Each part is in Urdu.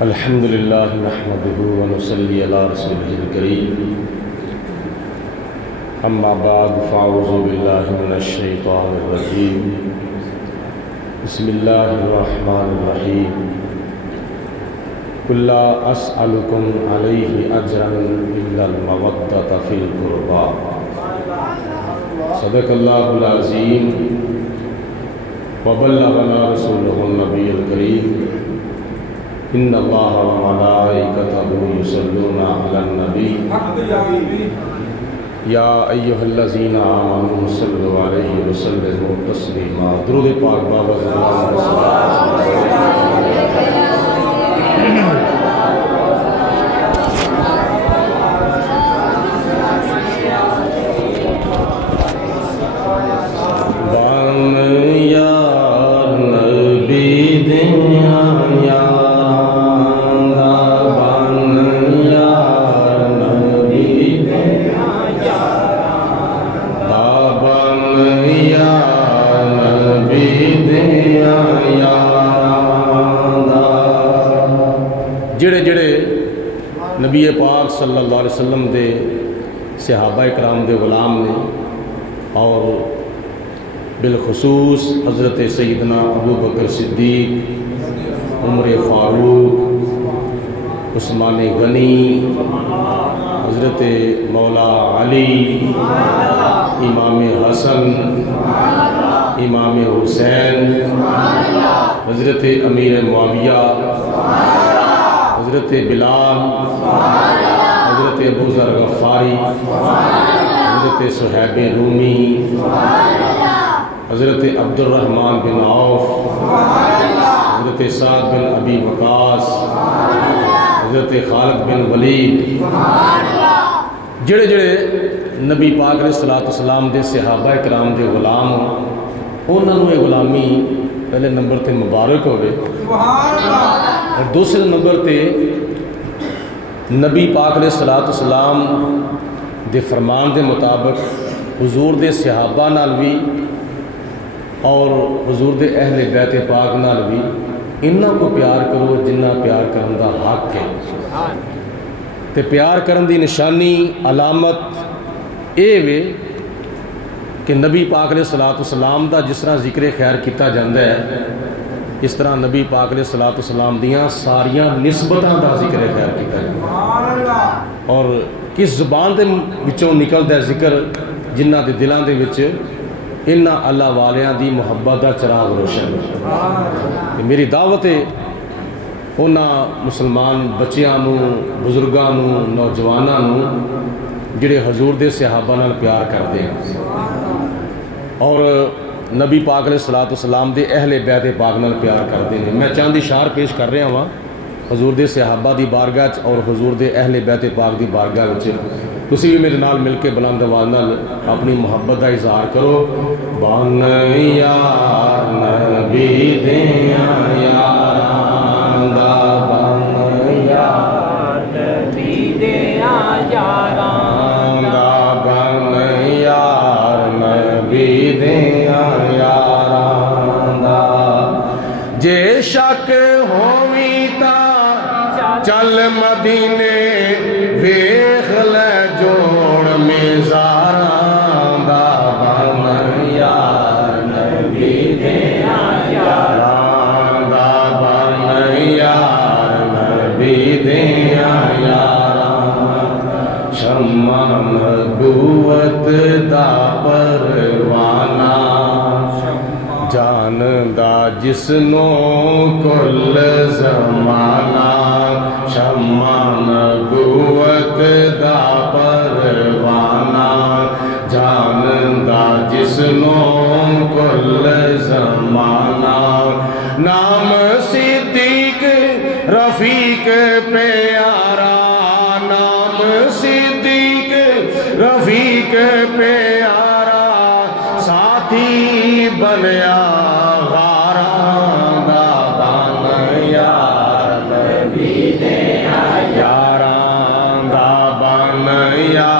الحمدللہ نحمدہ ونصلی علی رسولہ الکریم اما بعد فاعوذ باللہ من الشیطان الرجیم بسم اللہ الرحمن الرحیم قل لا اسألکم علیہ اجرا الا المودۃ فی القربى صدق اللہ العظیم وبلغنا رسولہ النبی الکریم ان اللہ وملائکتہ یصلون علی النبی یا ایہا الذین آمنوا صلوا علیہ وسلموا تسلیما درود پاک بابا نبی پاک صلی اللہ علیہ وسلم دے صحابہ کرام دے غلام نے اور بالخصوص حضرت سیدنا ابو بکر صدیق، عمر فاروق، عثمان غنی، حضرت مولا علی، امام حسن، امام حسین، حضرت امیر معاویہ، حضرت بلال، حضرت ابو ذر غفاری، حضرت صہیب رومی، حضرت عبد الرحمن بن عوف، حضرت سعد بن ابی وقاص، حضرت خالد بن ولید، جڑے جڑے نبی پاک علیہ السلام دے صحابہ کرام دے غلام انہوں نے غلامی پہلے نمبر تے مبارک ہوئے اور دوسرے نمبر تے نبی پاک علیہ السلام دے فرمان دے مطابق حضور دے صحابہ نال بھی اور حضور دے اہل بیت پاک نال بھی انہاں کو پیار کرو جنہ پیار کرن دا حق ہے تے پیار کرن دی نشانی علامت اے وے کہ نبی پاک علیہ السلام دا جس طرح ذکر خیر کیتا جاندہ ہے اس طرح نبی پاک علیہ السلام دیاں ساریاں نسبتاں دا ذکر خیر کیتا جاندہ ہے اور کس زبان دے وچوں نکل دے ذکر جنہ دے دلان دے وچ انہاں اللہ والیاں دی محبت دا چراغ روشن ہے۔ میری دعوت ہے انہاں مسلمان بچیاں نو، بزرگاں نو، نوجواناں نو جڑے حضور دے صحابہ نال پیار کر دے اور نبی پاک علیہ السلام دے اہل بیت پاک نال پیار کرتے ہیں۔ میں چاند اشار پیش کر رہا ہوں حضور دے صحابہ دی بارگاہ اور حضور دے اہل بیت پاک دی بارگاہ وچ تسی بھی میرے نال مل کے بلند آواز نال اپنی محبت دا اظہار کرو۔ بن یا نبی دیاں یاراں دا، بن یا نبی دیاں یاراں دا، بن یا نبی دیاں یاراں دا، جے شک ہووی تا چل مدینے ویکھ لے جوڑ میزاراں دا، بن یا نبی دیاں یاراں دا، بن یا نبی دیاں یاراں، شمع نبوت دا پروانہ جان دا جسنو کل زمانہ، شمع نبوت دا پروانہ جان دا جسنو کل زمانہ، نام صدیق رفیق پیارا، نام صدیق رفیق پیارا، ساتھی بنیا غاراں دا، بن یا نبی دیاں یاراں دا، بن یا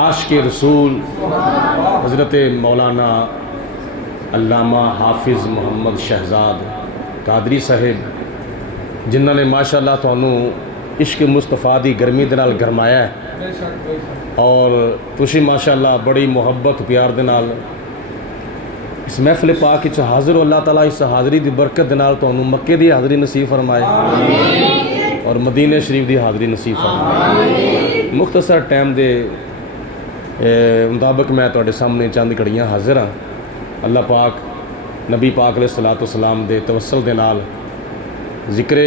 عاشق رسول حضرت مولانا علامہ حافظ محمد شہزاد قادری صاحب جنہوں نے ماشاء اللہ تھانوں عشق مصطفیٰ دی گرمی دے نال گرمایا ہے اور تسی ماشاء اللہ بڑی محبت پیار دے نال اس محفل پاک وچ حاضر ہو۔ اللہ تعالیٰ اس حاضری دی برکت دے نال تانوں مکے دی حاضری نصیب فرمائے اور مدینہ شریف دی حاضری نصیب فرمائے۔ مختصر ٹائم دے مطابق میں تواڈے سامنے چند گھڑیاں حاضر ہاں۔ اللہ پاک نبی پاک علیہ الصلوۃ والسلام دے توسل دے نال ذکر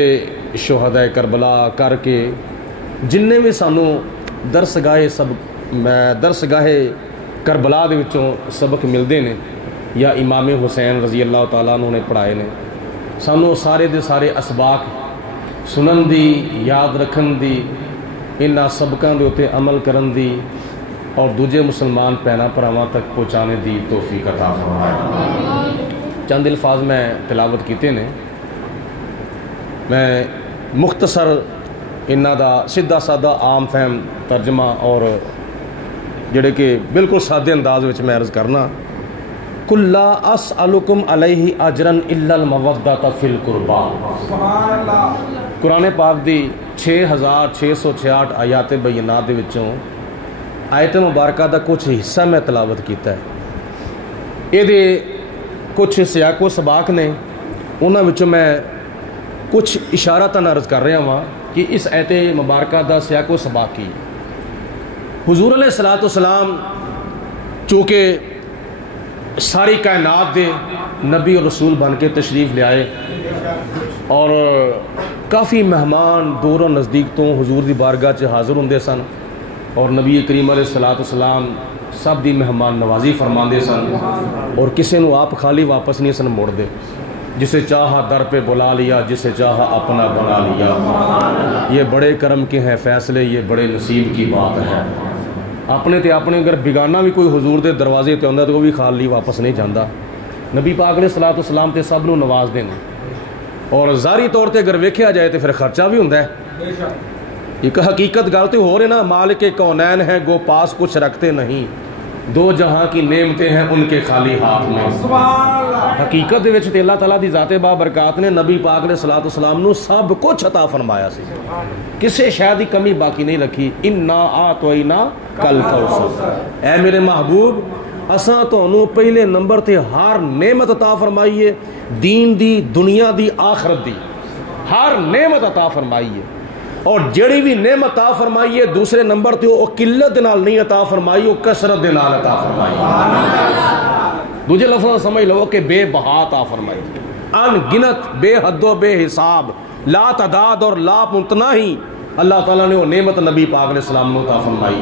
شہداء کربلا کر کے جننے بھی سانوں درسگاہ کربلا دے وچوں سبق ملدے نے یا امام حسین رضی اللہ تعالیٰ عنہ نے پڑھائے نے، سانوں سارے دے سارے اسباق سنن دی، یاد رکھن دی، انہاں سبقاں دے اتے عمل کرن دی اور دوجے مسلمان بھیناں بھراواں تک پہنچانے دی توفیق عطا فرمائے۔ چند الفاظ میں تلاوت کیتے نے، میں مختصر انہاں دا سیدھا سادہ عام فہم ترجمہ اور جڑے کہ بالکل سادے انداز وچ میں عرض کرنا۔ قُلْ لَا أَسْأَلُكُمْ عَلَيْهِ أَجْرًا إِلَّا الْمَوَدَّةَ فِي الْقُرْبَى۔ قرآن پاک دی 6668 آیات بینات دے وچوں آیت مبارکہ دا کچھ حصہ میں تلاوت کیتا ہے۔ یہ دے کچھ سیاق و سباق نے، انہاں وچوں میں کچھ اشارتاً عرض کر رہا ہوں کہ اس آیت مبارکہ دا سیاق و سباق کی حضور علیہ الصلوۃ والسلام چونکہ ساری کائنات دے نبی اور رسول بن کے تشریف لے آئے اور کافی مہمان دور و نزدیک تو حضور دی بارگاہ چ حاضر ہوندے سن اور نبی کریم علیہ الصلوۃ والسلام سب دی مہمان نوازی فرماندے سن اور کسی نو آپ خالی واپس نہیں سن موڑ دے، جسے چاہا در پہ بلا لیا، جسے چاہا اپنا بنا لیا۔ یہ بڑے کرم کے ہیں فیصلے، یہ بڑے نصیب کی بات ہے۔ اپنے تے اپنے اگر بیگانہ بھی کوئی حضور دے دروازے تے آندا تو وہ بھی خالی واپس نہیں جاندا۔ نبی پاک علیہ الصلوۃ والسلام تے سب نو نواز دینا اور ظاہری طور تے اگر ویکھیا جائے تو پھر خرچہ بھی ہوندا ہے۔ ایک حقیقت گل تے ہو رہے نا، مالک کونین ہے گو پاس کچھ رکھتے نہیں، دو جہاں کی نعمتیں ہیں ان کے خالی ہاتھ میں۔ حقیقت دے وچ تے اللہ تعالیٰ دی ذات بابرکات نے نبی پاک علیہ الصلوۃ والسلام نو سب کچھ عطا فرمایا سی، کسے شے دی کمی باقی نہیں رکھی۔ انا اعطینا کل کوثر، اے میرے محبوب اساں تانوں پہلے نمبر تے ہر نعمت عطا فرمائی ہے، دین دی، دنیا دی، آخرت دی، ہر نعمت عطا فرمائی ہے۔ اور جڑی بھی نعمت عطا فرمائی ہے دوسرے نمبر تے وہ قلت دے نال نہیں عطا فرمائی، وہ کثرت دے نال عطا فرمائی۔ دوجے لفظ سمجھ لو کہ بے بہا عطا فرمائی، ان گنت، بے حد و بے حساب، لا تعداد اور لا متناہی اللہ تعالیٰ نے وہ نعمت نبی پاک علیہ السلام نے عطا فرمائی۔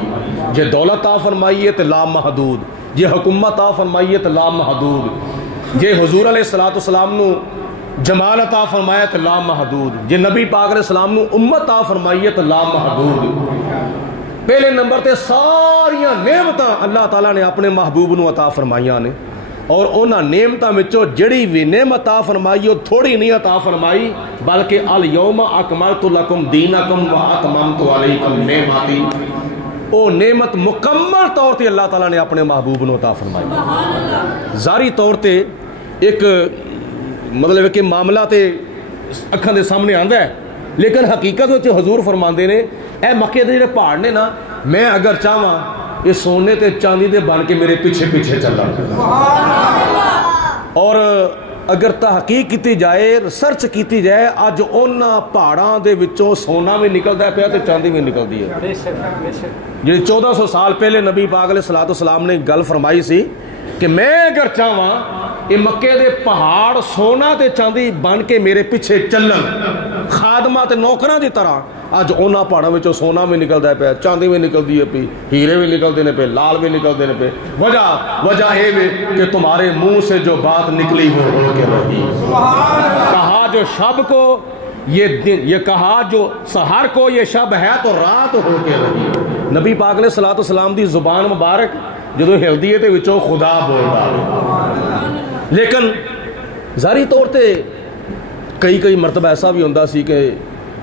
جے دولت عطا فرمائی ہے تو لا محدود، جے حکومت عطا فرمائی ہے تو لا محدود، جے حضور علیہ الصلوۃ والسلام نے جمال عطا فرمایا تو لا محدود، جے نبی پاک علیہ السلام نے امت عطا فرمائی ہے تو لا محدود۔ پہلے نمبر تے ساریاں نعمتاں اللہ تعالیٰ نے اپنے محبوب نو عطا فرمائیاں نے اور انہاں نعمتاں وچوں جڑی بھی نعمت عطا فرمائی وہ تھوڑی نہیں عطا فرمائی بلکہ الیوم اکملت لکم دینکم واتممت علیکم نعمتی، وہ نعمت مکمل طور تے اللہ تعالیٰ نے اپنے محبوب نو عطا فرمائی۔ ظاہری طور تے ایک مطلب کہ معاملہ تے اکھاں دے سامنے آندا ہے، لیکن حقیقت وچ حضور فرماندے نے اے مکے دے جڑے پہاڑ نے نا، میں اگر چاہواں یہ سونے تے چاندی دے بن کے میرے پیچھے پیچھے چلن، اور اگر تحقیق کیتی جائے، ریسرچ کیتی جائے، اج انہاں پہاڑاں دے وچوں سونا بھی نکلدا ہے پیا تے چاندی بھی نکلدی ہے۔ جی 1400 سال پہلے نبی پاک علیہ الصلوۃ والسلام نے گل فرمائی سی کہ میں اگر چاہواں یہ مکے دے پہاڑ سونا تے چاندی بن کے میرے پیچھے چلن، خادمہ تے نوکراں دی طرح، اج انہاں پہاڑاں وچوں سونا بھی نکلدا ہے پیا، چاندی بھی نکلدی ہے پی، ہیرے بھی نکلدے نے پے، لال بھی نکلدے نے پے۔ وجہ یہ ہے کہ تمہارے منہ سے جو بات نکلی وہ ہو کے رہی۔ کہا جو شب کو یہ کہا جو سحر کو یہ شب ہے تو رات ہو کے رہی۔ نبی پاک علیہ الصلوۃ والسلام دی زبان مبارک جدو ہلدی ہے تے وچوں خدا بولدا، لیکن ظاہری طور تے کئی مرتبہ ایسا بھی ہوندا سی کہ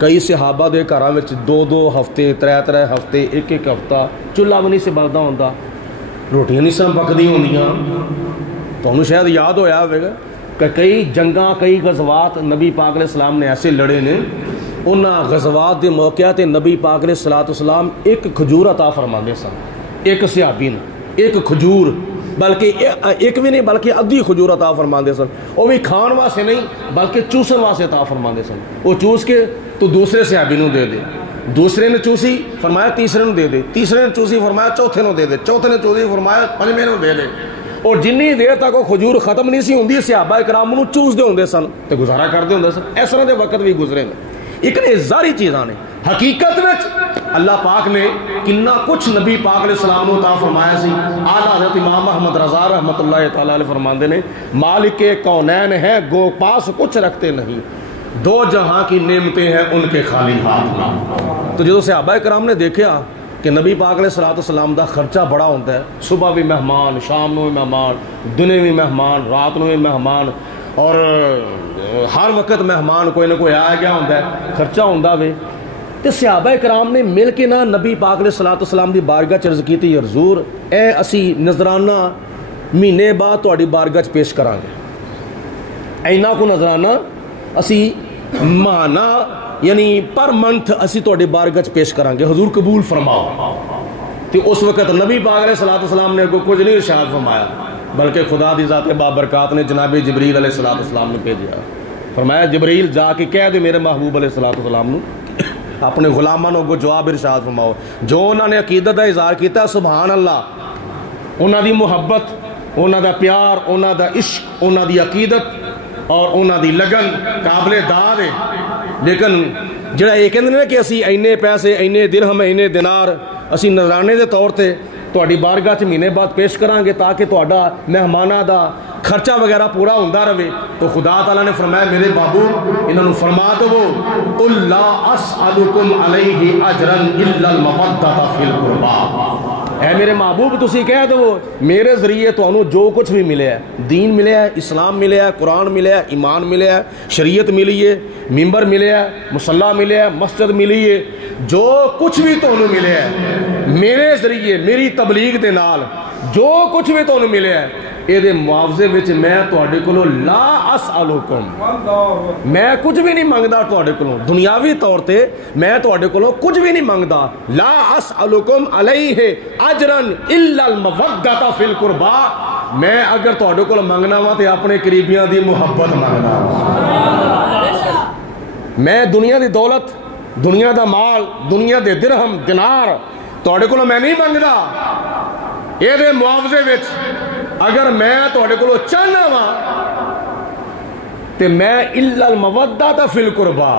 کئی صحابہ دے گھراں وچ 2 ہفتے 3 ہفتے 1 ہفتہ چولہا بھی نہیں سی بلدا ہوندا، روٹیاں نہیں سن پکدی ہوندیاں۔ تمہیں شاید یاد ہویا ہوئے گا کہ کئی جنگاں کئی غزوات نبی پاک علیہ السلام نے ایسے لڑے نے، انہاں غزوات دے موقع تے نبی پاک علیہ السلام ایک کھجور عطا فرماندے سن ایک صحابی نے، ایک کھجور، بلکہ ایک بھی نہیں بلکہ ادھی کھجور عطا فرماندے سن، وہ بھی کھان واسطے نہیں بلکہ چوسن واسطے عطا فرماندے سن۔ وہ چوس کے تو دوسرے صحابی نو دے دے، دوسرے نے چوسی فرمایا تیسرے نو دے دے، تیسرے نے چوسی فرمایا چوتھے نو دے دے، چوتھے نے چوسی فرمایا پنجویں نو دے دے۔ اور جنی دیر تک وہ کھجور ختم نہیں سی ہوندی صحابہ کرام نو چوس دے ہوندے سن تے گزارا کردے ہوندے سن۔ اس طرح دے وقت بھی گزرے نے۔ ایک نے ظاہری چیزاں نے، حقیقت وچ اللہ پاک نے کنا کچھ نبی پاک علیہ السلام نو عطا فرمایا سی۔ اعلیٰ حضرت امام احمد رضا رحمۃ اللہ تعالی علیہ فرماندے نے مالک کونین ہے گو پاس کچھ رکھتے نہیں، 2 جہاں کی نعمتیں ہیں ان کے خالی ہاتھ میں۔ تو جدو صحابہ کرام نے دیکھا کہ نبی پاک علیہ السلام دا خرچہ بڑا ہوتا ہے، صبح بھی مہمان، شام نو بھی مہمان، دنے بھی مہمان، رات نو بھی مہمان، اور ہر وقت مہمان کوئی نہ کوئی آیا گیا ہوتا ہے، خرچہ ہوتا وے، تو صحابہ کرام نے مل کے نہ نبی پاک علیہ السلام دی بارگاہ عرض کی حضور اے اسی نذرانہ مہینے بعد تہاڈی بارگاہ پیش کران گے، اینا کو نذرانہ اسی ماہانہ یعنی پر منتھ اسی تہاڈی بارگاہ پیش کران گے، حضور قبول فرماؤ۔ تو اس وقت نبی پاک علیہ السلام نے کچھ نہیں ارشاد فرمایا، بلکہ خدا دی ذات بابرکات نے جناب جبریل علیہ السلام نے بھیجا، فرمایا جبریل جا کے کہہ دے میرے محبوب علیہ السلام نے اپنے غلاماں کو جواب ارشاد فرماؤ جو انہوں نے عقیدت کا اظہار کیتا، سبحان اللہ، انہوں دی محبت، انہوں دا پیار، انہوں دا عشق، انہوں دی عقیدت اور انہوں دی لگن قابل داد ہے۔ لیکن جڑا یہ کہندے نے کہ اسی اینے پیسے، اینے درہم، اینے دینار اسی نذرانے دے طور تے تہاڈی بارگاہ چ مہینے بعد پیش کران گے تاکہ تہاڈا مہماناں دا خرچہ وغیرہ پورا ہوندا رہے، تو خدا تعالیٰ نے فرمایا میرے بابو انہوں نے فرما دو قل لا اسألکم علیہ اجرا الا المودۃ فی القربى، اے میرے محبوب تسی کہہ دو میرے ذریعے تو جو کچھ بھی ملے ہے، دین ملے ہے، اسلام ملے ہے، قرآن ملے ہے، ایمان ملے ہے، شریعت ملی ہے، ممبر ملے ہے، مصلی ملے ہے، مسجد ملی ہے، جو کچھ بھی تو ملے ہے میرے ذریعے میری تبلیغ دے نال جو کچھ بھی تو ملے ہے، یہ معاوضے وچ میں تواڈے کولوں لا اسألکم، میں کچھ بھی نہیں منگدا تواڈے کولوں، دنیاوی طور تے میں تواڈے کولوں کچھ بھی نہیں منگدا، لا اسألکم علیہ اجرا الا المودۃ فی القربى، میں اگر تواڈے کولوں منگنا وا تے اپنے قریبیاں دی محبت منگنا وا، میں دنیا دی دولت، دنیا دا مال، دنیا دے درہم دینار تواڈے کولوں میں نہیں منگدا، یہ دے معاوضے وچ اگر میں تواڈے کولوں چاہنا وا تے میں الا المودۃ فی القربى،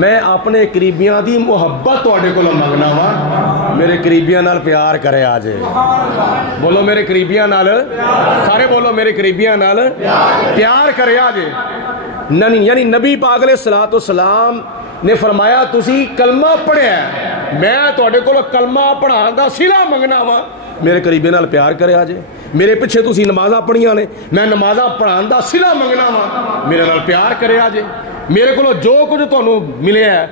میں اپنے قریبیاں دی محبت تواڈے کولوں منگنا وا، میرے قریبیاں نال پیار کرے آجے، بولو میرے قریبیاں نال، سارے بولو میرے قریبیاں نال پیار کرے آجے۔ یعنی نبی پاک علیہ السلام نے فرمایا تسی کلمہ پڑھیا ہے، میں تواڈے کولوں کلمہ پڑھان دا صلہ منگنا وا، میرے قریبی نال پیار کرے آجے، میرے پیچھے تسی نمازاں پڑھیاں نے، میں نمازاں پڑھان دا صلہ منگنا وا، میرے نال پیار کرے آجے، میرے کولوں جو کچھ تانوں ملے ہے،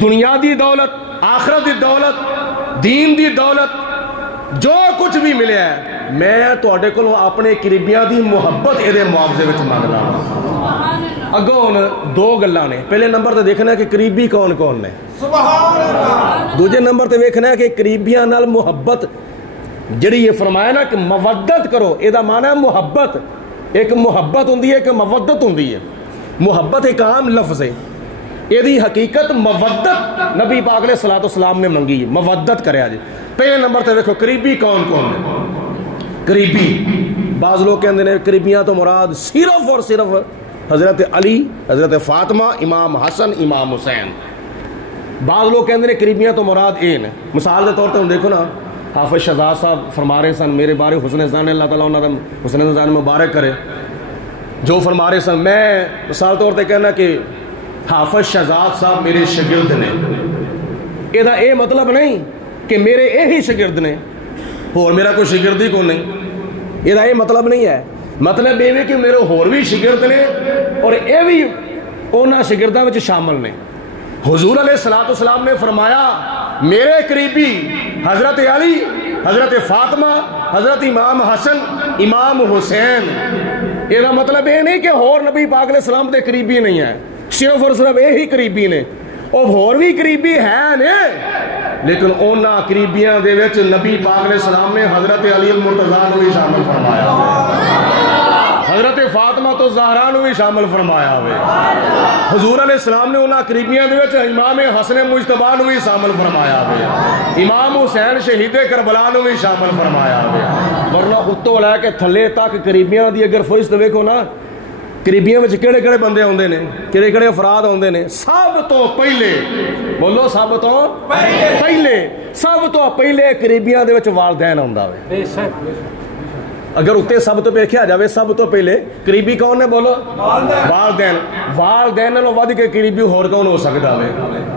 دنیا دی دولت، آخرت دی دولت، دین دی دولت، جو کچھ بھی ملے ہے، میں تواڈے کولوں اپنے قریبیاں دی محبت اے دے معاوضے وچ منگنا وا۔ اگوں دو گلاں نے، پہلے نمبر تے دیکھنا ہے کہ قریبی کون کون نے، سبحان اللہ، دوجے نمبر تے دیکھنا ہے کہ قریبیاں نال محبت جڑی یہ فرمایا نا کہ مودت کرو، یہ دا معنی ہے محبت، ایک محبت ہوندی ہے ایک مودت ہوندی ہے، محبت ایک عام لفظ ہے، یہ دی حقیقت مودت نبی پاک علیہ السلام نے منگی ہے، مودت کرے آجے۔ پہلے نمبر تے دیکھو قریبی کون کون نے، قریبی بعض لوگ کہندے ہیں قریبیاں تو مراد صرف اور صرف حضرت علی، حضرت فاطمہ، امام حسن، امام حسین، بعض لوگ کہندے ہیں قریبیاں تو مراد این، مثال دے طور تے ہم دیکھو نا حافظ شہزاد صاحب فرما رہے سن میرے بارے حسن ظن، اللہ تعالیٰ انہوں نے حسن ظن مبارک کرے، جو فرما رہے سن، میں مثال طور تے کہنا کہ حافظ شہزاد صاحب میرے شاگرد نے، یہ مطلب نہیں کہ میرے یہی شاگرد نے اور میرا کوئی شاگرد ہی کو نہیں، یہ مطلب نہیں ہے، مطلب یہ کہ میرے ہور بھی شاگرد نے اور یہ بھی انہاں شاگرداں وچ شامل نے، حضور علیہ الصلوۃ والسلام نے فرمایا میرے قریبی حضرت علی، حضرت فاطمہ، حضرت امام حسن، امام حسین. یہ مطلب یہ نہیں کہ اور نبی پاک علیہ السلام دے قریبی نہیں ہے، صرف اور صرف یہی قریبی نے. اور بھی قریبی ہے نے، لیکن انہاں قریبیاں دے وچ نبی پاک علیہ السلام نے حضرت علی المرتضیٰ نو بھی شامل فرمایا، حضرت فاطمہ تو زہرا نو بھی شامل فرمایا ہوئے. حضور علیہ السلام نے انہاں قریبیاں دے وچ امام حسن مجتبی نو بھی شامل فرمایا ہوئے، امام حسین شہید کربلا نو بھی شامل فرمایا ہوئے. ورنہ اتوں لے کے تھلے تک قریبیاں دی اگر فہرست ویکھو نا، قریبیاں وچ کیڑے کیڑے بندے ہوندے نے، کیڑے کیڑے افراد ہوندے نے. سب تو پہلے بولو، سب تو پہلے قریبیاں دے وچ والدین ہوندا وے. اگر اتنے سب تو دیکھا جائے سب تو پہلے قریبی کون نے؟ بولو والدین. والدین نالوں ود کے قریبی ہور کون ہو سکتا ہے؟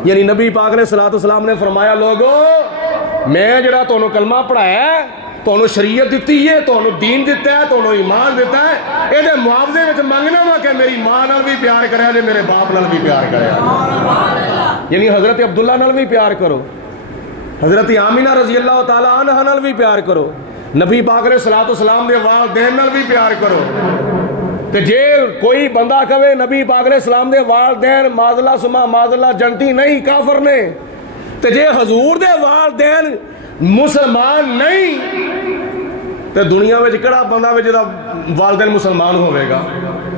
یعنی نبی پاک علیہ الصلوۃ والسلام نے فرمایا لوگو میں جڑا تانوں کلمہ پڑھایا ہے، تانوں شریعت دیتی ہے، تانوں دین دیتا ہے، تانوں ایمان دیتا ہے، یہ معاوضے میں منگنا وا کہ میری ماں نال بھی پیار کریا جے، میرے باپ نال بھی پیار کریا. یعنی حضرت عبداللہ نال بھی پیار کرو، حضرت آمینہ رضی اللہ تعالی عنہ نال بھی پیار کرو، نبی پاک علیہ الصلوۃ والسلام دے والدین نال بھی پیار کرو. تے جے کوئی بندہ کہے نبی پاک علیہ السلام دے والدین معذلہ سما معذلہ جنتی نہیں، کافر نے، تے جے حضور دے والدین مسلمان نہیں تے دنیا وچ کیڑا بندہ وچ جدا والدین مسلمان ہوے گا؟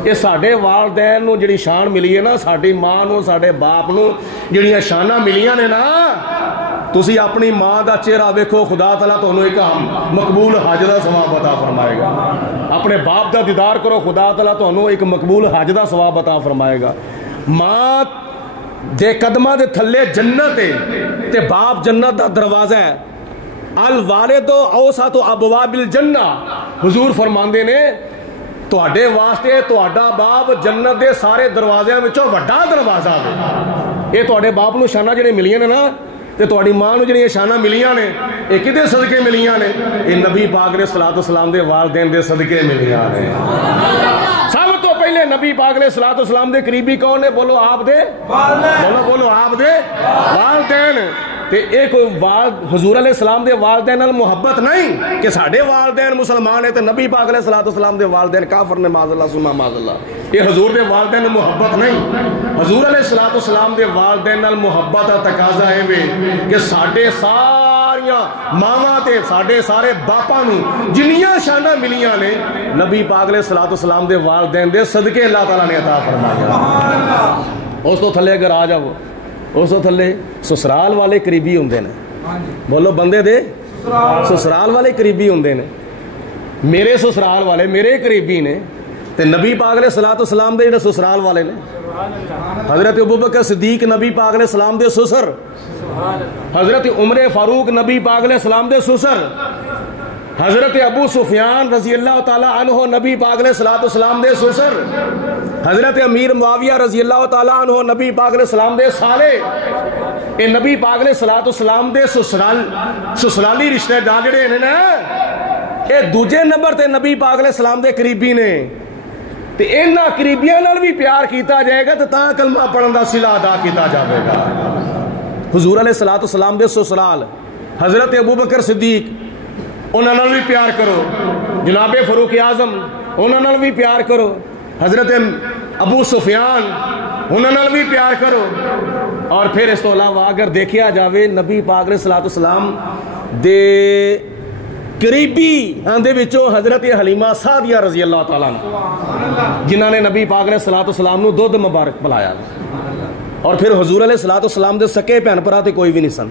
یہ ساڈے والدین نو جڑی شان ملی ہے نا، ساڈی ماں نو، ساڈے باپ نو جڑیاں شاناں ملیاں نے نا، تسی اپنی ماں دا چہرہ ویکھو، خدا تعالیٰ تانوں ایک مقبول حج دا ثواب عطا فرمائے گا. اپنے باپ دا دیدار کرو، خدا تعالیٰ تانوں ایک مقبول حج دا ثواب عطا فرمائے گا. ماں دے قدماں دے تھلے جنت ہے تے باپ جنت دا دروازہ ہے. الوالد اوسط ابواب الجنہ، حضور فرماندے نے تواڈے واسطے تواڈا باپ جنت دے سارے دروازیاں وچوں وڈا دروازہ ہے. یہ تواڈے باپ نو شاناں جڑے ملیاں نے نا، تے تواڈی ماں نو جڑیاں شاناں ملیاں نے، یہ کدے صدقے ملیاں نے؟ یہ نبی پاک علیہ الصلوۃ والسلام دے والدین دے صدقے ملیاں نے. سب تو پہلے نبی پاک علیہ الصلوۃ والسلام دے قریبی کون نے؟ بولو آپ دے والدین. بولو آپ دے والدین. تے ایک حضور علیہ السلام دے والدین نال محبت نہیں کہ ساڈے والدین مسلمان ہیں تے نبی پاک علیہ الصلوۃ والسلام دے والدین کافر نے، معاذ اللہ ثم معاذ اللہ. یہ حضور دے والدین نال محبت نہیں. حضور علیہ الصلوۃ والسلام دے والدین نال محبت دا تقاضا ہے وے کہ ساڈے ساریاں ماواں تے ساڈے سارے باپاں نو جنیاں شاناں ملیاں نے، نبی پاک علیہ الصلوۃ والسلام دے والدین دے صدقے اللہ تعالیٰ نے عطا فرمایا. اس تو تھلے اگر آ جاؤ، اس تو تھلے سسرال والے قریبی ہوندے نے. بولو بندے دے سسرال والے قریبی ہوندے نے. میرے سسرال والے میرے قریبی نے، تے نبی پاک علیہ الصلوۃ والسلام دے جڑے سسرال والے نے، حضرت ابوبکر صدیق نبی پاک علیہ السلام دے سسر، حضرت عمر فاروق نبی پاک علیہ السلام دے سسر، حضرت ابو سفیان رضی اللہ تعالی عنہ نبی پاک علیہ الصلوۃ والسلام دے سسر، حضرت امیر معاویہ رضی اللہ تعالی عنہ نبی پاک علیہ السلام دے سالے. اے نبی پاک علیہ الصلوۃ والسلام دے سسرالی رشتہ دار جڑے نے نا، اے دوجے نمبر تے نبی پاک علیہ السلام دے قریبی نے. تے انہاں قریبیاں نال بھی پیار کیتا جائے گا تے تاں کلمہ پڑھن دا صلہ ادا کیتا جاوے گا. حضور علیہ الصلوۃ والسلام دے سسرال حضرت ابوبکر صدیق، انہاں نال بھی پیار کرو. جناب فاروق اعظم، انہاں نال بھی پیار کرو. حضرت ابو سفیان، انہاں نال بھی پیار کرو. اور پھر اس تو علاوہ اگر دیکھا جاوے نبی پاک علیہ الصلوۃ والسلام دے قریبی آندے وچوں حضرت حلیمہ سعدیہ رضی اللہ تعالیٰ عنہ، جنہاں نے نبی پاک علیہ الصلوۃ والسلام نو دودھ مبارک پلایا. اور پھر حضور علیہ الصلوۃ والسلام دے سکے بہن بھرا تے کوئی بھی نہیں سن.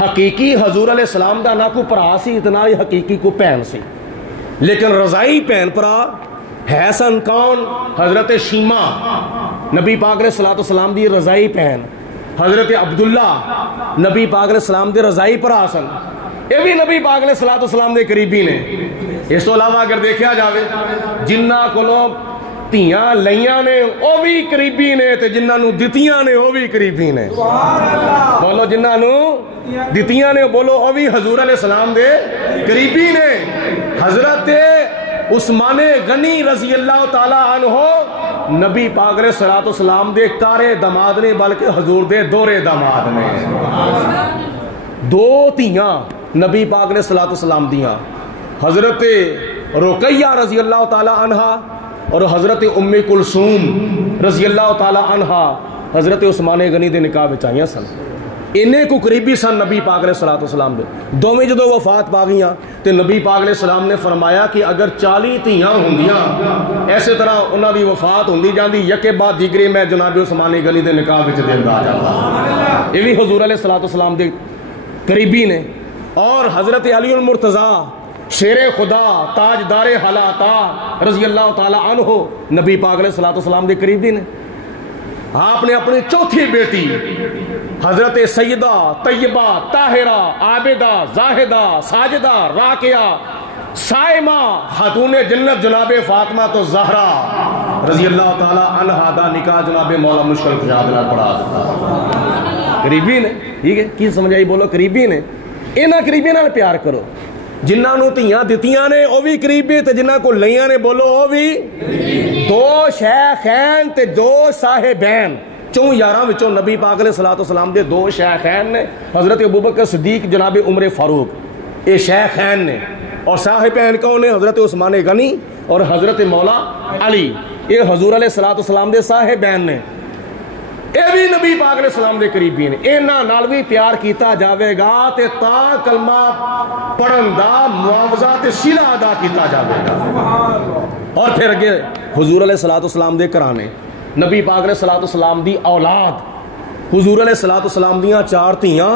حقیقی حضور علیہ السلام دا نہ کوئی بھرا سی، اتنا ہی حقیقی کو بہن سی. لیکن رضائی بہن بھرا ہے سن کون؟ حضرت شیمہ نبی پاک علیہ الصلوۃ والسلام دی رضائی بہن، حضرت عبداللہ نبی پاک علیہ السلام دے رضائی بھرا سن. یہ بھی نبی پاک علیہ الصلوۃ والسلام دے قریبی نے. اس تو علاوہ اگر دیکھا جاوے جنہاں کولوں دھیاں لئیاں نے وہ بھی قریبی نے، تے جنہاں نو دتیاں نے وہ بھی قریبی نے. بولو جنہاں نو دتیاں نے بولو وہ بھی حضور علیہ السلام دے قریبی نے. حضرت عثمان غنی رضی اللہ تعالی عنہ نبی پاک علیہ الصلوۃ والسلام دے کارے داماد نے بلکہ حضور دے دورے داماد نے. دو تیاں نبی پاک علیہ الصلوۃ والسلام دیاں, حضرت رقیہ رضی اللہ تعالی عنہا اور حضرت ام کلثوم رضی اللہ تعالی عنہا حضرت عثمان غنی دے نکاح وچ آئیاں سن. انہیں کو قریبی سن نبی پاک علیہ الصلوۃ والسلام دے. دوویں جدوں وفات پا گئیاں تے نبی پاک علیہ السلام نے فرمایا کہ اگر 40 تیاں ہوندیاں ایسے طرح انہاں دی وفات ہوندی جاندی یکے بعد دیگری میں جناب عثمان غنی دے نکاح وچ دیندا جاندا. یہ بھی حضور علیہ الصلوۃ والسلام دے قریبی نے. اور حضرت علی المرتضیٰ شیر خدا تاجدار حالات رضی اللہ تعالی عنہ نبی پاک علیہ الصلوۃ والسلام دے قریبی نے. آپ نے اپنی چوتھی بیٹی حضرت سیدہ طیبہ طاہرہ عابدہ زاہدہ ساجدہ راکعہ صائمہ خاتون جنت جناب فاطمہ تو زہرا رضی اللہ تعالی عنہا دا نکاح جناب مولا مشکل کشاد نال پڑھا دیتا. قریبی نے, ٹھیک ہے, کی سمجھائی بولو, قریبی نے. انہاں قریبی نال پیار کرو. جنہاں نو تیاں دتیاں نے او بھی قریبی تے جنہاں کو لیاں نے بولو او بھی. دو شیخین تے دو صاحبین, چون یاراں وچوں نبی پاک علیہ الصلوۃ والسلام دے دو شیخین نے, حضرت ابوبکر صدیق جناب عمر فاروق, یہ شیخین نے. اور صاحبین کون نے؟ حضرت عثمان غنی اور حضرت مولا علی. یہ حضور علیہ الصلوۃ والسلام دے صاحبین نے. یہ بھی نبی پاک علیہ السلام دے قریبی نے. انہاں نال بھی پیار کیتا جاوے گا تے تا کلمہ پڑھن دا معاوضہ تے صلہ ادا کیتا جاوے گا. اور پھر اگے حضور علیہ الصلوۃ والسلام دے گھرانے, نبی پاک علیہ الصلوۃ والسلام دی اولاد, حضور علیہ الصلوۃ والسلام دیاں 4 تیاں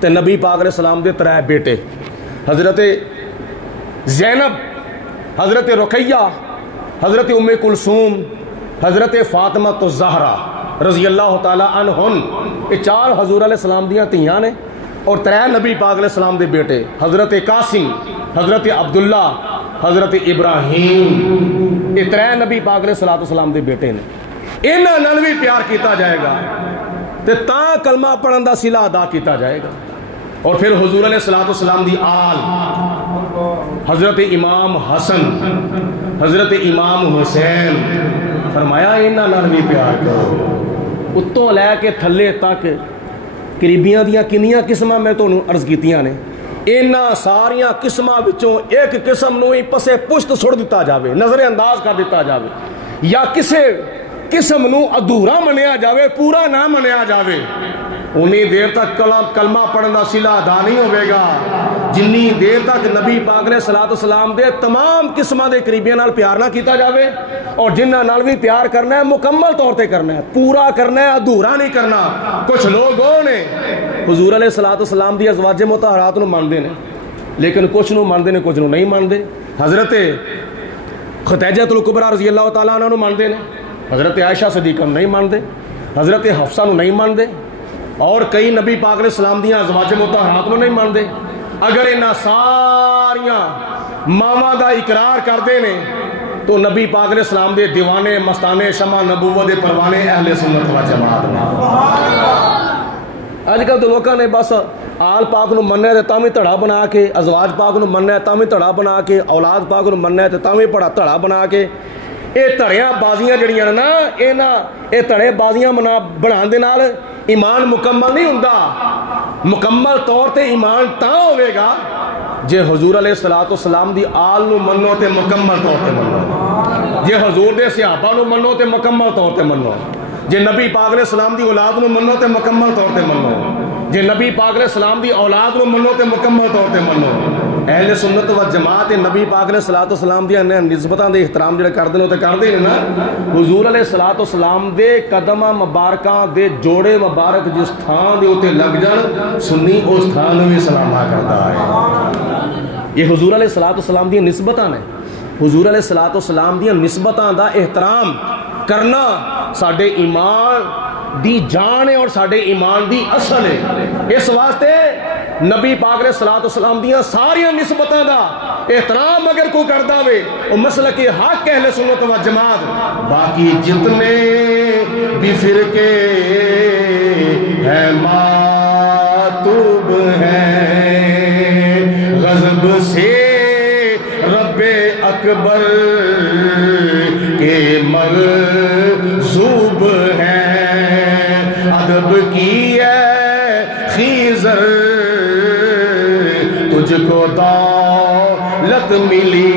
تے نبی پاک علیہ السلام دے 3 بیٹے, حضرت زینب, حضرت رقیہ, حضرت ام کلثوم, حضرت فاطمہ تو زہرا رضی اللہ تعالی عنہن. یہ 4 حضور علیہ السلام دیاں تیاں نے اور 3 نبی پاک علیہ السلام دے بیٹے, حضرت قاسم, حضرت عبداللہ, حضرت ابراہیم. یہ 3 نبی پاک علیہ الصلوۃ والسلام دے بیٹے نے. انہاں نال بھی پیار کیتا جائے گا تے تا کلمہ پڑھن دا صلہ ادا کیتا جائے گا. اور پھر حضور علیہ الصلوۃ والسلام دی آل, حضرت امام حسن, حضرت امام حسین, فرمایا انہاں نال بھی پیار کرو. اتوں لے کے تھلے تک قریبیاں دیاں کنیاں قسماں میں تانوں عرض کیتیاں نے. انہاں ساریاں قسماں وچوں ایک قسم نوں ہی پسے پشت سڑ دتا جاوے, نظر انداز کر دتا جاوے, یا کسے قسم نوں ادھورا منیا جاوے, پورا نہ منیا جاوے, انہی دیر تک کلمہ پڑھن دا صلہ ادا نہیں ہوئے گا جنی دیر تک نبی پاک علیہ الصلوۃ والسلام دے تمام قسماں دے قریبیاں نال پیار نہ کیتا جاوے. اور جنہاں نال بھی پیار کرنا ہے مکمل طور تے کرنا ہے, پورا کرنا ہے, ادھورا نہیں کرنا. کچھ لوگ وہ نے حضور علیہ الصلوۃ والسلام دی ازواج مطہرات نو مانتے ہیں لیکن کچھ نو مانتے ہیں کچھ نو نہیں مانتے. حضرت خدیجہ الکبریٰ رضی اللہ تعالیٰ عنہ نو مانتے ہیں, حضرت عائشہ صدیقہ نو نہیں مانتے, حضرت حفصہ نو نہیں مانتے, اور کئی نبی پاک علیہ السلام دیاں ازواج مطہرات نو نہیں مانتے. اگر انہاں ساریاں ماواں دا اقرار کردے نے تو نبی پاک علیہ السلام دے دیوانے مستانے شمع نبوت دے پروانے اہل سنت و جماعت نے. اج کل تو لوکاں نے بس آل پاک نو مننا ہے تاں وی دھڑا بنا کے, ازواج پاک نو مننا ہے تاں وی دھڑا بنا کے, اولاد پاک نو مننا ہے تاں وی دھڑا بنا کے. یہ دھڑیاں بازیاں جڑیاں نا یہ دھڑے بازیاں بنان دے نال ایمان مکمل نہیں ہوندا. مکمل طور تے ایمان تاں ہوئے گا جے حضور علیہ الصلوۃ والسلام دی آل نو منو تے مکمل طور تے منو, جے حضور دے صحابہ نو منو تے مکمل طور تے منو, جے نبی پاک علیہ السلام دی اولاد نو منو تے مکمل طور تے منو, جے نبی پاک علیہ السلام دی اولاد نو منو تے مکمل طور تے منو. اہل سنت و جماعت نبی پاک علیہ الصلوۃ والسلام دی نسبتاں دے احترام جڑا کردے نے تے کردے نے نا. حضور علیہ الصلوۃ والسلام دے قدماں مبارکاں دے جوڑے مبارک جس تھان دے اوتے لگ جان سنی اس تھان نوں وی سلامہ کردا ہے. یہ حضور علیہ الصلوۃ والسلام دی نسبتاں نے. حضور علیہ الصلوۃ والسلام دی نسبتاں دا احترام کرنا ساڈے ایمان دی جان ہے اور ساڈے ایمان دی اصل ہے. اس واسطے نبی پاک علیہ الصلوۃ والسلام دیاں ساریاں نسبتاں دا احترام اگر کوئی کردا وے او مسلک حق اہل سنت و جماعت. باقی جتنے بھی فرقے ہیں ماتوب ہیں غضب سے رب اکبر کے مر ملی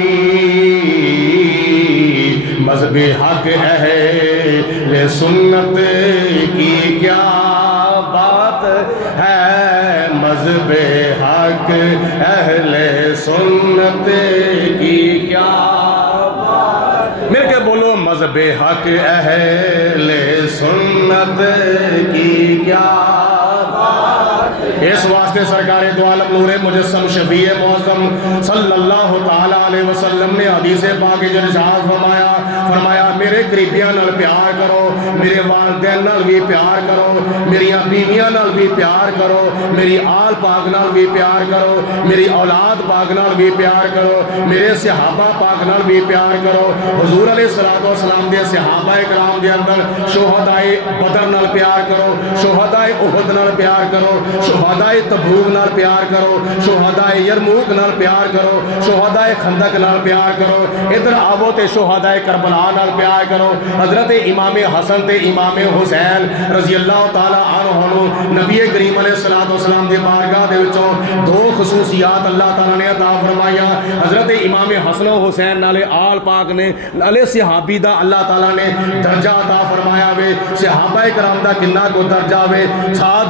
مذہب حق اہل سنت کی کیا بات ہے مذہب حق اہل سنت کی کیا بات مل کے بولو مذہب حق اہل سنت کی کیا اس واسطے سرکار دو عالم نور مجسم شفیع معظم صلی اللہ تعالی علیہ وسلم نے حدیث پاک ارشاد فرمایا میرے قریبیاں نال پیار کرو میرے والدین نال بھی پیار کرو میری بیویاں نال بھی پیار کرو میری آل پاک نال بھی پیار کرو میری اولاد پاک نال بھی پیار کرو میرے صحابہ پاک نال بھی پیار کرو حضور علیہ السلام دے صحابہ کرام دے اندر شہدائے بدر نال پیار کرو شہدائے احد نال پیار کرو شہدائے تبوک نال پیار کرو شہدائے یرموک نال پیار کرو شہدائے خندق نال پیار کرو ادھر آوو تے شہدائے کربلا نال پیار کرو حضرت امام حسن تے امام حسین رضی اللہ تعالی عنہ نبی کریم علیہ السلام دے بارگاہ دے وچوں دو خصوصیات اللہ تعالی نے عطا فرمایا حضرت امام حسن و حسین نالے آل پاک نے نالے صحابی دا اللہ تعالی نے درجہ عطا فرمایا وے صحابہ کرام دا کنا کو درجہ وے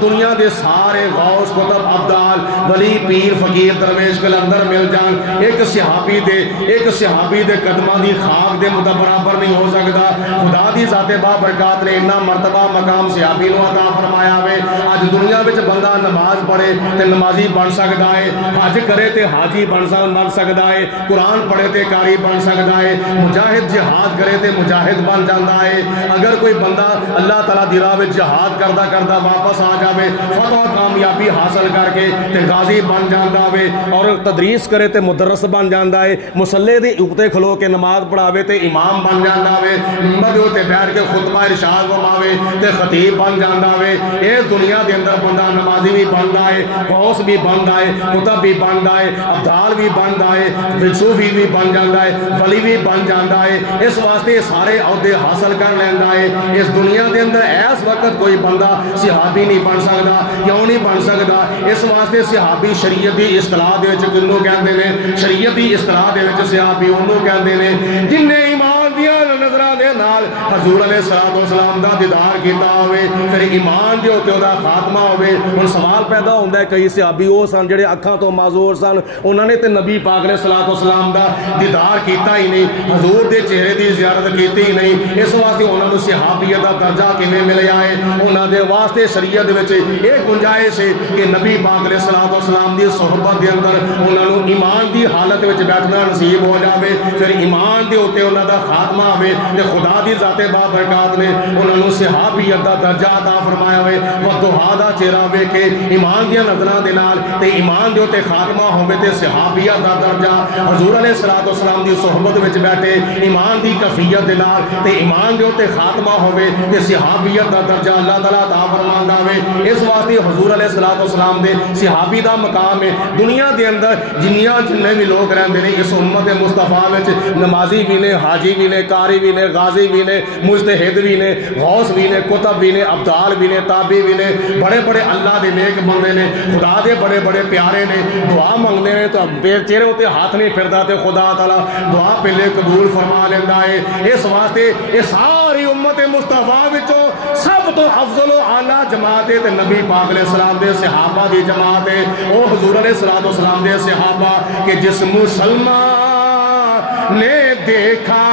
دنیا دے سارے غوث کتب عبدال ولی پیر فقیر درویش کلندر مل جان ایک صحابی دے قدمہ دی خاک دے برابر نہیں ہو سکتا خدا دی ذات بابرکات نے اتنا مرتبہ مقام صحابی نو عطا فرمایا وے اج دنیا وچ بندہ نماز پڑھے تے نمازی بن سکدا ہے حج کرے تے حاجی بن سکدا ہے قرآن پڑھے تے قاری بن سکدا ہے مجاہد جہاد کرے تے مجاہد بن جاندا ہے اگر کوئی بندہ اللہ تعالی دی راہ وچ جہاد کردا واپس آ جاوے فتح کامیابی حاصل کر کے تے غازی بن جاندا وے اور تدریس کرے تے مدرس بن جاندا ہے مصلی دی اوتے کھلو کے نماز پڑھاوے تے امام بن جاندا وے منبر تے بیٹھ کے خطبہ ارشاد فرماوے تے خطیب بن جاندا وے اس دنیا دے اندر بندہ نمازی بھی بندا ہے غوث بھی بندا ہے کتب بھی بندا ہے ابدال بھی بندا ہے صوفی بھی بن جاندا ہے ولی بھی بن جاندا ہے اس واسطے سارے عہدے حاصل کر لیندا ہے اس دنیا دے اندر اس وقت کوئی بندہ صحابی نہیں بن سکدا کیوں نہیں بن سکدا اس واسطے صحابی شریعت دی اصطلاح دے وچ کینوں کہندے نے شریعت دی اصطلاح دے وچ صحابی اونوں کہندے نے جن نے ایمان دیاں نظراں دے نال حضور علیہ السلام دا دیدار کیتا ہوئے پھر ایمان دے اوتے دا خاتمہ ہوئے ہن سوال پیدا ہوندا ہے کئی صحابی او سن جڑے اکھاں تو معذور سن انہاں نے تے نبی پاک علیہ السلام دا دیدار کیتا ہی نہیں حضور دے چہرے دی زیارت کیتی ہی نہیں اس واسطے انہاں نوں صحابیت دا درجہ کیویں ملیا ہے انہاں دے واسطے شریعت وچ یہ گنجائش ہے کہ نبی پاک علیہ السلام دی صحبت دے اندر انہاں نوں ایمان دی حالت وچ بیٹھنا نصیب ہو جاوے پھر ایمان دے اوتے انہاں دا خاتمہ ہوے تے خدا دی ذات بابرکات نے انہاں نوں صحابیت دا درجہ عطا فرمایا ہوئے وضحا دا چہرہ ویکھ کے ایمان دی نظراں دے نال تے ایمان دے اوتے خاتمہ ہوے تے صحابیت دا درجہ حضور علیہ السلام دی صحبت وچ بیٹھے ایمان دی کیفیت دے نال تے ایمان دے اوتے خاتمہ ہوے تے صحابیت دا درجہ اللہ تعالی عطا فرماندا ہوے اس واسطے حضور علیہ السلام دے صحابی دا مقام ہے دنیا دے اندر جننے بھی لوگ رہندے نے اس امت مصطفیٰ وچ نمازی بھی نے حاجی بھی نے قاری بھی نے غازی بھی نے مجتہد بھی نے غوث بھی نے کتب بھی نے ابدال بھی نے تابعی بھی نے بڑے بڑے اللہ دے نیک بندے نے خدا دے بڑے بڑے پیارے نے دعا منگنے نے تو چہرے ہوتے ہاتھ نہیں پھردا تے خدا تعالی دعا پہلے قبول فرما لیندا ہے اس واسطے یہ ساری امت مصطفیٰ وچوں سب تو افضل و اعلیٰ جماعت ہے تے نبی پاک علیہ السلام دے صحابہ دی جماعت ہے او حضور علیہ السلام دے صحابہ کہ جس مسلمان نے دیکھا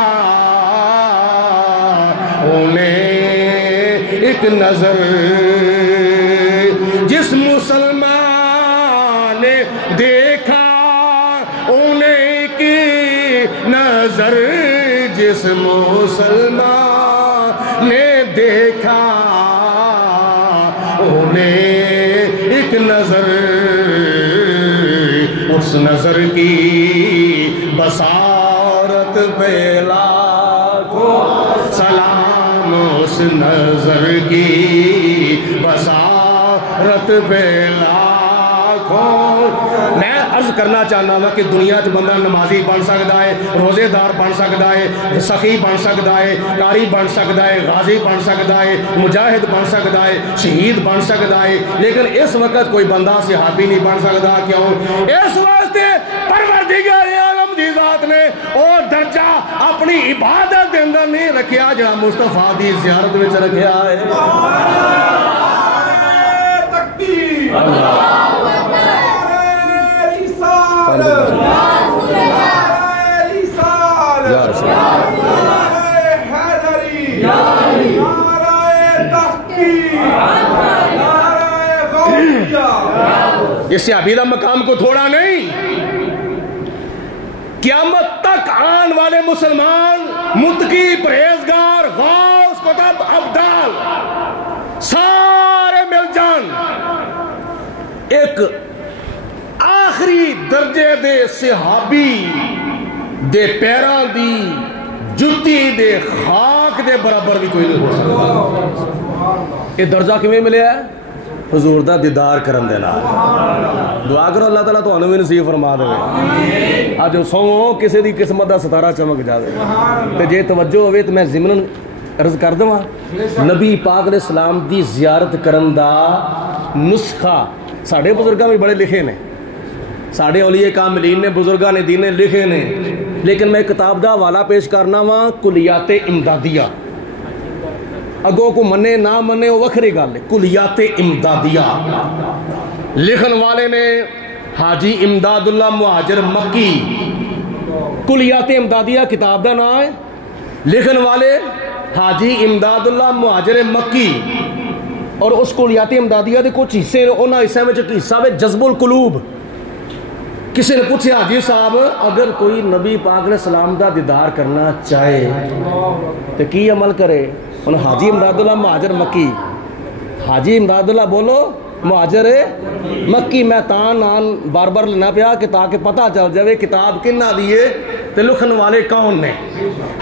انہیں ایک نظر جس مسلمان نے دیکھا انہیں ایک نظر جس مسلمان نے دیکھا انہیں ایک نظر اس نظر کی بصارت پہ لاکھوں سلام اس نظر کی بصارت پہ لاکھوں میں عرض کرنا چاہنا ہوں کہ دنیا چ بندہ نمازی بن سکتا ہے روزے دار بن سکتا ہے سخی بن سکتا ہے قاری بن سکتا ہے غازی بن سکتا ہے مجاہد بن سکتا ہے شہید بن سکتا ہے لیکن اس وقت کوئی بندہ صحابی نہیں بن سکتا کیوں اس واسطے پروردگار عالم دی ذات ذات نے وہ درجہ اپنی عبادت کے اندر نہیں رکھیا جہاں مصطفیٰ دی زیارت وچ رکھیا ہے. تکبیر اس صحابی دا مقام کو تھوڑا نہیں. قیامت تک آن والے مسلمان متقی پرہیزگار غوث کتب ابدال سارے مل جان ایک آخری درجے دے صحابی دے پیران دی جتی دے خاک دے برابر بھی کوئی نہیں ہو سکتا. یہ درجہ کیویں ملیا ہے؟ حضور دا دیدار کرن دے نال. دعا کرو اللہ تعالیٰ تانوں بھی نصیب فرما دے. اج سو کسی دی قسمت دا ستارہ چمک جاوے تے جے توجہ ہوے تے میں ضمن عرض کر دواں نبی پاک علیہ السلام دی زیارت کرن دا نسخہ ساڈے بزرگاں بھی بڑے لکھے نے, ساڈے اولیاء کاملین نے بزرگاں نے دین لکھے نے, لیکن میں کتاب دا حوالہ پیش کرنا وا کلیات امدادیہ. اگوں کو منے نہ منے وہ وکھری گل ہے. کلیات امدادیہ لکھن والے نے حاجی امداد اللہ مہاجر مکی. کلیات امدادیہ کتاب دا نام ہے. لکھن والے حاجی امداد اللہ مہاجر مکی. اور اس کلیات امدادیہ دے کچھ حصے انہاں حصے وچ حصہ ہے جذب القلوب. کسی نے پوچھا حاجی صاحب اگر کوئی نبی پاک علیہ السلام دا دیدار کرنا چاہے تو کی عمل کرے؟ انہوں حاجی امداد اللہ مہاجر مکی. حاجی امداد اللہ بولو مہاجر مکی. میں تان نال بار بار لینا پیا کہ تاکہ پتہ چل جائے کتاب کنہ دیے تے لکھن والے کون نے.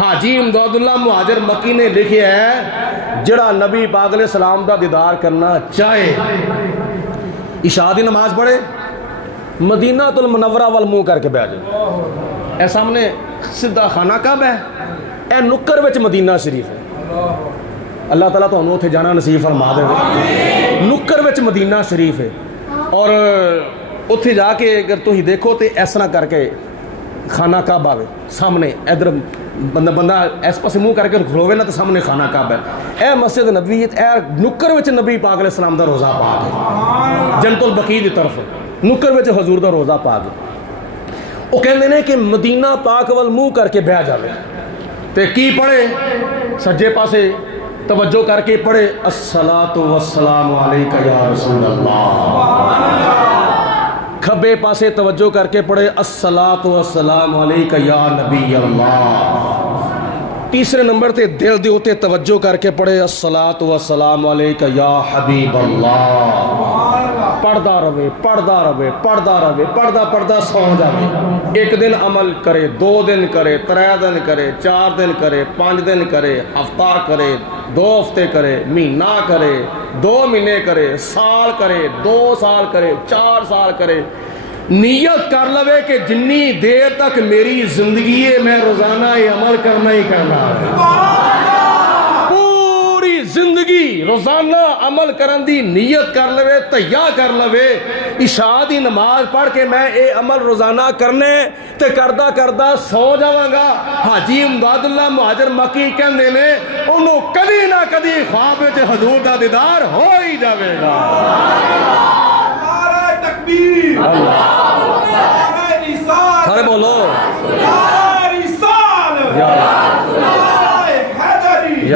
حاجی امداد اللہ مہاجر مکی نے لکھیا ہے جڑا نبی پاک علیہ السلام دا دیدار کرنا چاہے عشاء دی نماز پڑھے مدینہ المنورہ وال منہ کر کے بیٹھ جائے. اے سامنے سیدھا خانہ کعبہ ہے, اے نکر وچ مدینہ شریف ہے. اللہ تعالیٰ تو انہوں تھے جانا نصیب فرما دے. نکر وچ مدینہ شریف ہے اور اتھے جا کے اگر تو ہی دیکھو تو اس طرح کر کے خانہ کعبہ ہے سامنے. ادھر بندہ اس پاس منہ کر کے کھلوے نا تو سامنے خانہ کعبہ ہے. اے مسجد نبوی اے نکر وچ نبی پاک علیہ السلام دا روزہ پاک ہے. جنت البقیع دی طرف نکر وچ حضور دا روزہ پاک ہے. وہ کہندے نے کہ مدینہ پاک وال منہ کر کے بیٹھ جاوے تے کی پڑھے سجے پاسے توجہ کر کے پڑھے الصلاۃ والسلام علیکہ یا رسول اللہ. کھبے پاسے توجہ کر کے پڑھے الصلاۃ والسلام علیکہ یا نبی اللہ. تیسرے نمبر تے دل دے ہوتے توجہ کر کے پڑھے الصلاۃ والسلام علیکہ یا حبیب اللہ. پڑھدا رہے پڑھدا رہے پڑھدا رہے پڑھدا پڑھدا سو جاوے. ایک دن عمل کرے, 2 دن کرے, 3 دن کرے, 4 دن کرے, 5 دن کرے, ہفتہ کرے, 2 ہفتے کرے, مہینہ کرے, 2 مہینے کرے, سال کرے, 2 سال کرے, 4 سال کرے. نیت کر لوے کہ جنی دیر تک میری زندگی ہے میں روزانہ یہ عمل کرنا ہی کرنا ہے. پوری زندگی روزانہ عمل کرن دی نیت کر لوے, تیار کر لوے. عشاء دی نماز پڑھ کے میں اے عمل روزانہ کرنے تے کردہ کردہ سو جاواں گا. حاجی امداد اللہ مہاجر مکی کہندے نے انہوں کدی نہ کدی خواب وچ حضور دا دیدار ہو ہی جاوے گا. نعرہ تکبیر, نعرہ رسالت, سارے بولو نعرہ رسالت, نعرہ حیدری,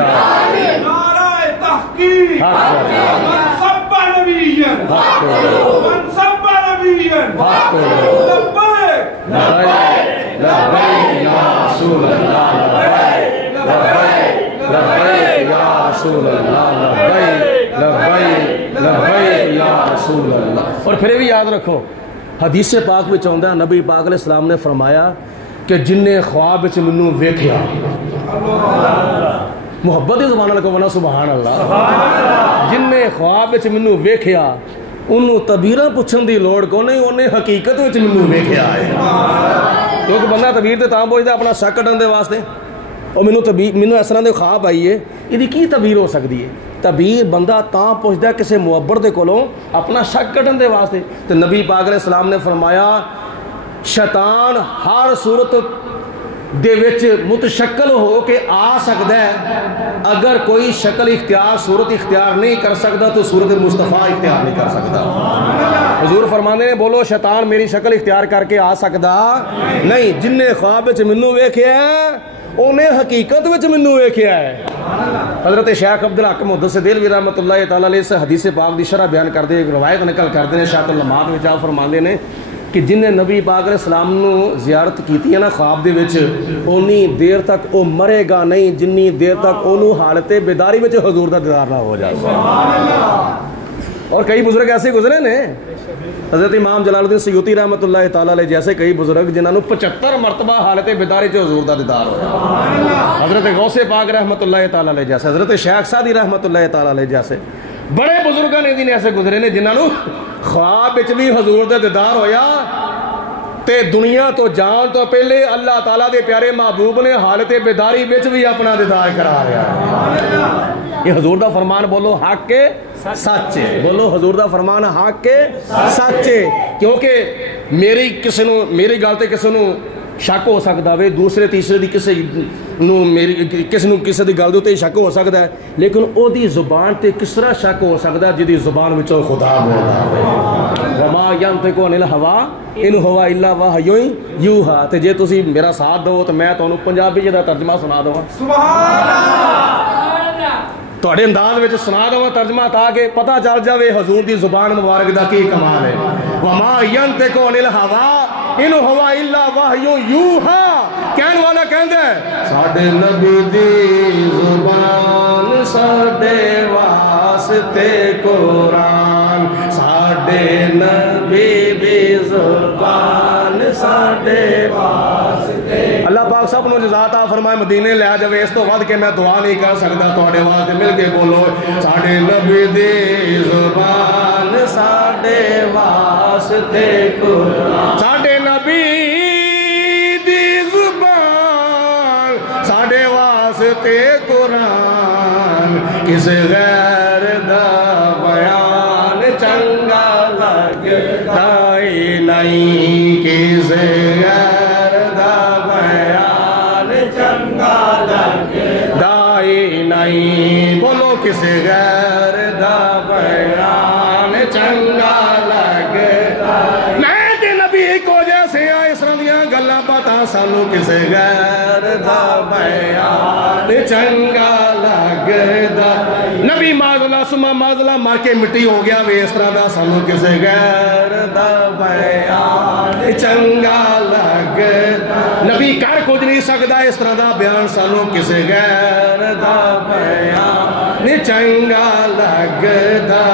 نعرہ تحقیق, من سب نبیًا من سب نبیًا لبیک لبیک لبیک یا رسول اللہ, لبیک لبیک لبیک یا رسول اللہ, لبیک لبیک لبیک یا رسول اللہ. اور پھر بھی یاد رکھو حدیث پاک وچ آندا نبی پاک علیہ السلام نے فرمایا کہ جن نے خواب وچ مینوں ویکھیا, محبت دی زبان نال کہو نا سبحان اللہ. جن نے خواب وچ مینوں ویکھیا انہوں تعبیراں پوچھن دی لوڑ کو نہیں, انہیں حقیقت وچ مینوں ویکھیا ہے. کیونکہ بندہ تعبیر تے تاں پوچھدا اپنا شک کڈن دے واسطے. اور مینوں اس طرح دے خواب آئی ہے, یہ کی تعبیر ہو سکتی ہے؟ تعبیر بندہ تاں پوچھدا کسی معبر دے کولوں اپنا شک کڈن دے واسطے. تو نبی پاک علیہ السلام نے فرمایا شیطان ہر صورت دے وچ متشکل ہو کے آ سکتا ہے. اگر کوئی شکل اختیار صورت اختیار نہیں کر سکتا تو صورت مصطفیٰ اختیار نہیں کر سکتا. حضور فرماندے نے بولو شیطان میری شکل اختیار کر کے آ سکتا نہیں. جن نے خواب وچ مینوں ویکھیا ہے انہیں حقیقت وچ مینوں ویکھیا ہے. حضرت شیخ عبدالحق محدث دہلوی رحمۃ اللہ تعالی علیہ سے حدیث پاک دی شرح بیان کرتے ایک روایت نقل کرتے ہیں. شاعت العلمات وچ آپ فرماندے نے کہ جن نے نبی پاک علیہ السلام نو زیارت کیتی ہے نا خواب دے وچ اونی دیر تک او مرے گا نہیں جنی دیر تک اونوں حالت بیداری وچ حضور دا دیدار نہ ہو جائے. اور کئی بزرگ ایسے گزرے نے. حضرت امام جلال الدین سیوطی رحمۃ اللہ تعالی علیہ جیسے کئی بزرگ جنہوں نے 75 مرتبہ حالت بیداری سے حضور دا دیدار ہوا. حضرت غوث پاک رحمۃ اللہ تعالی علیہ جیسے, حضرت شیخ سعدی رحمۃ اللہ تعالی علیہ جیسے بڑے بزرگاں نے دین ایسے گزرے نے جنہوں نے خواب وچ بھی حضور دا دیدار ہویا تے دنیا تو جان تو پہلے اللہ تعالیٰ دے پیارے محبوب نے حالت بیداری وچ بھی اپنا دیدار کرا رہا ہے. یہ حضور دا فرمان بولو حق کے سچ ہے. بولو حضور دا فرمان حق کے سچ ہے. کیونکہ میری گل تے کسی نو شک ہو سکتا ہے, دوسرے تیسرے دی کسی دی گل دے تے شک ہو سکتا ہے, لیکن او دی زبان تے کس طرح شک ہو سکتا ہے جدی زبان وچوں خدا بولدا ہے. وما ینطق عن الہوی ان ہوا الا وحی یوحی. تے جے تسی میرا ساتھ دو تو میں تانوں پنجابی دا ترجمہ سنا دواں. سبحان اللہ. تواڈے انداز وچ سنا دواں ترجمہ تاکہ پتہ چل جاوے حضور دی زبان مبارک دا کی کمال ہے. وما ینطق عن الہوی ان ہوا الا وحی یوحی. کہن والا کہندا ہے ساڈے نبی دی زبان ساڈے واسطے قرآن, ساڈے نبی دی زبان ساڈے واسطے. اللہ پاک سب نو جزا عطا فرمائے, مدینے لے جاوے. اس تو ود کے میں دعا نہیں کر سکتا. تواڈے واسطے مل کے بولو ساڈے نبی دی زبان ساڈے واسطے قرآن, ساڈے نبی دی زبان ساڈے واسطے قرآن. کسے غیر دا بیان چنگا لگدا ہی نہیں, کسے غیر دا بیان چنگا لگدا ہی نہیں. بولو کسے غیر دا بیان چنگا لگدا. میں تے نبی کو جیسے آئے اس طرح دیاں گلاں باتاں سانو کسے غیر دا بیان چنگا لگدا. نبی معذلہ سما معذلہ مار کے مٹی ہو گیا وے, اس طرح دا سانو کسے غیر دا بیان چنگا لگدا. نبی کر کچھ نہیں سکتا اس طرح دا بیان سانو کسے غیر دا بیان چنگا لگدا.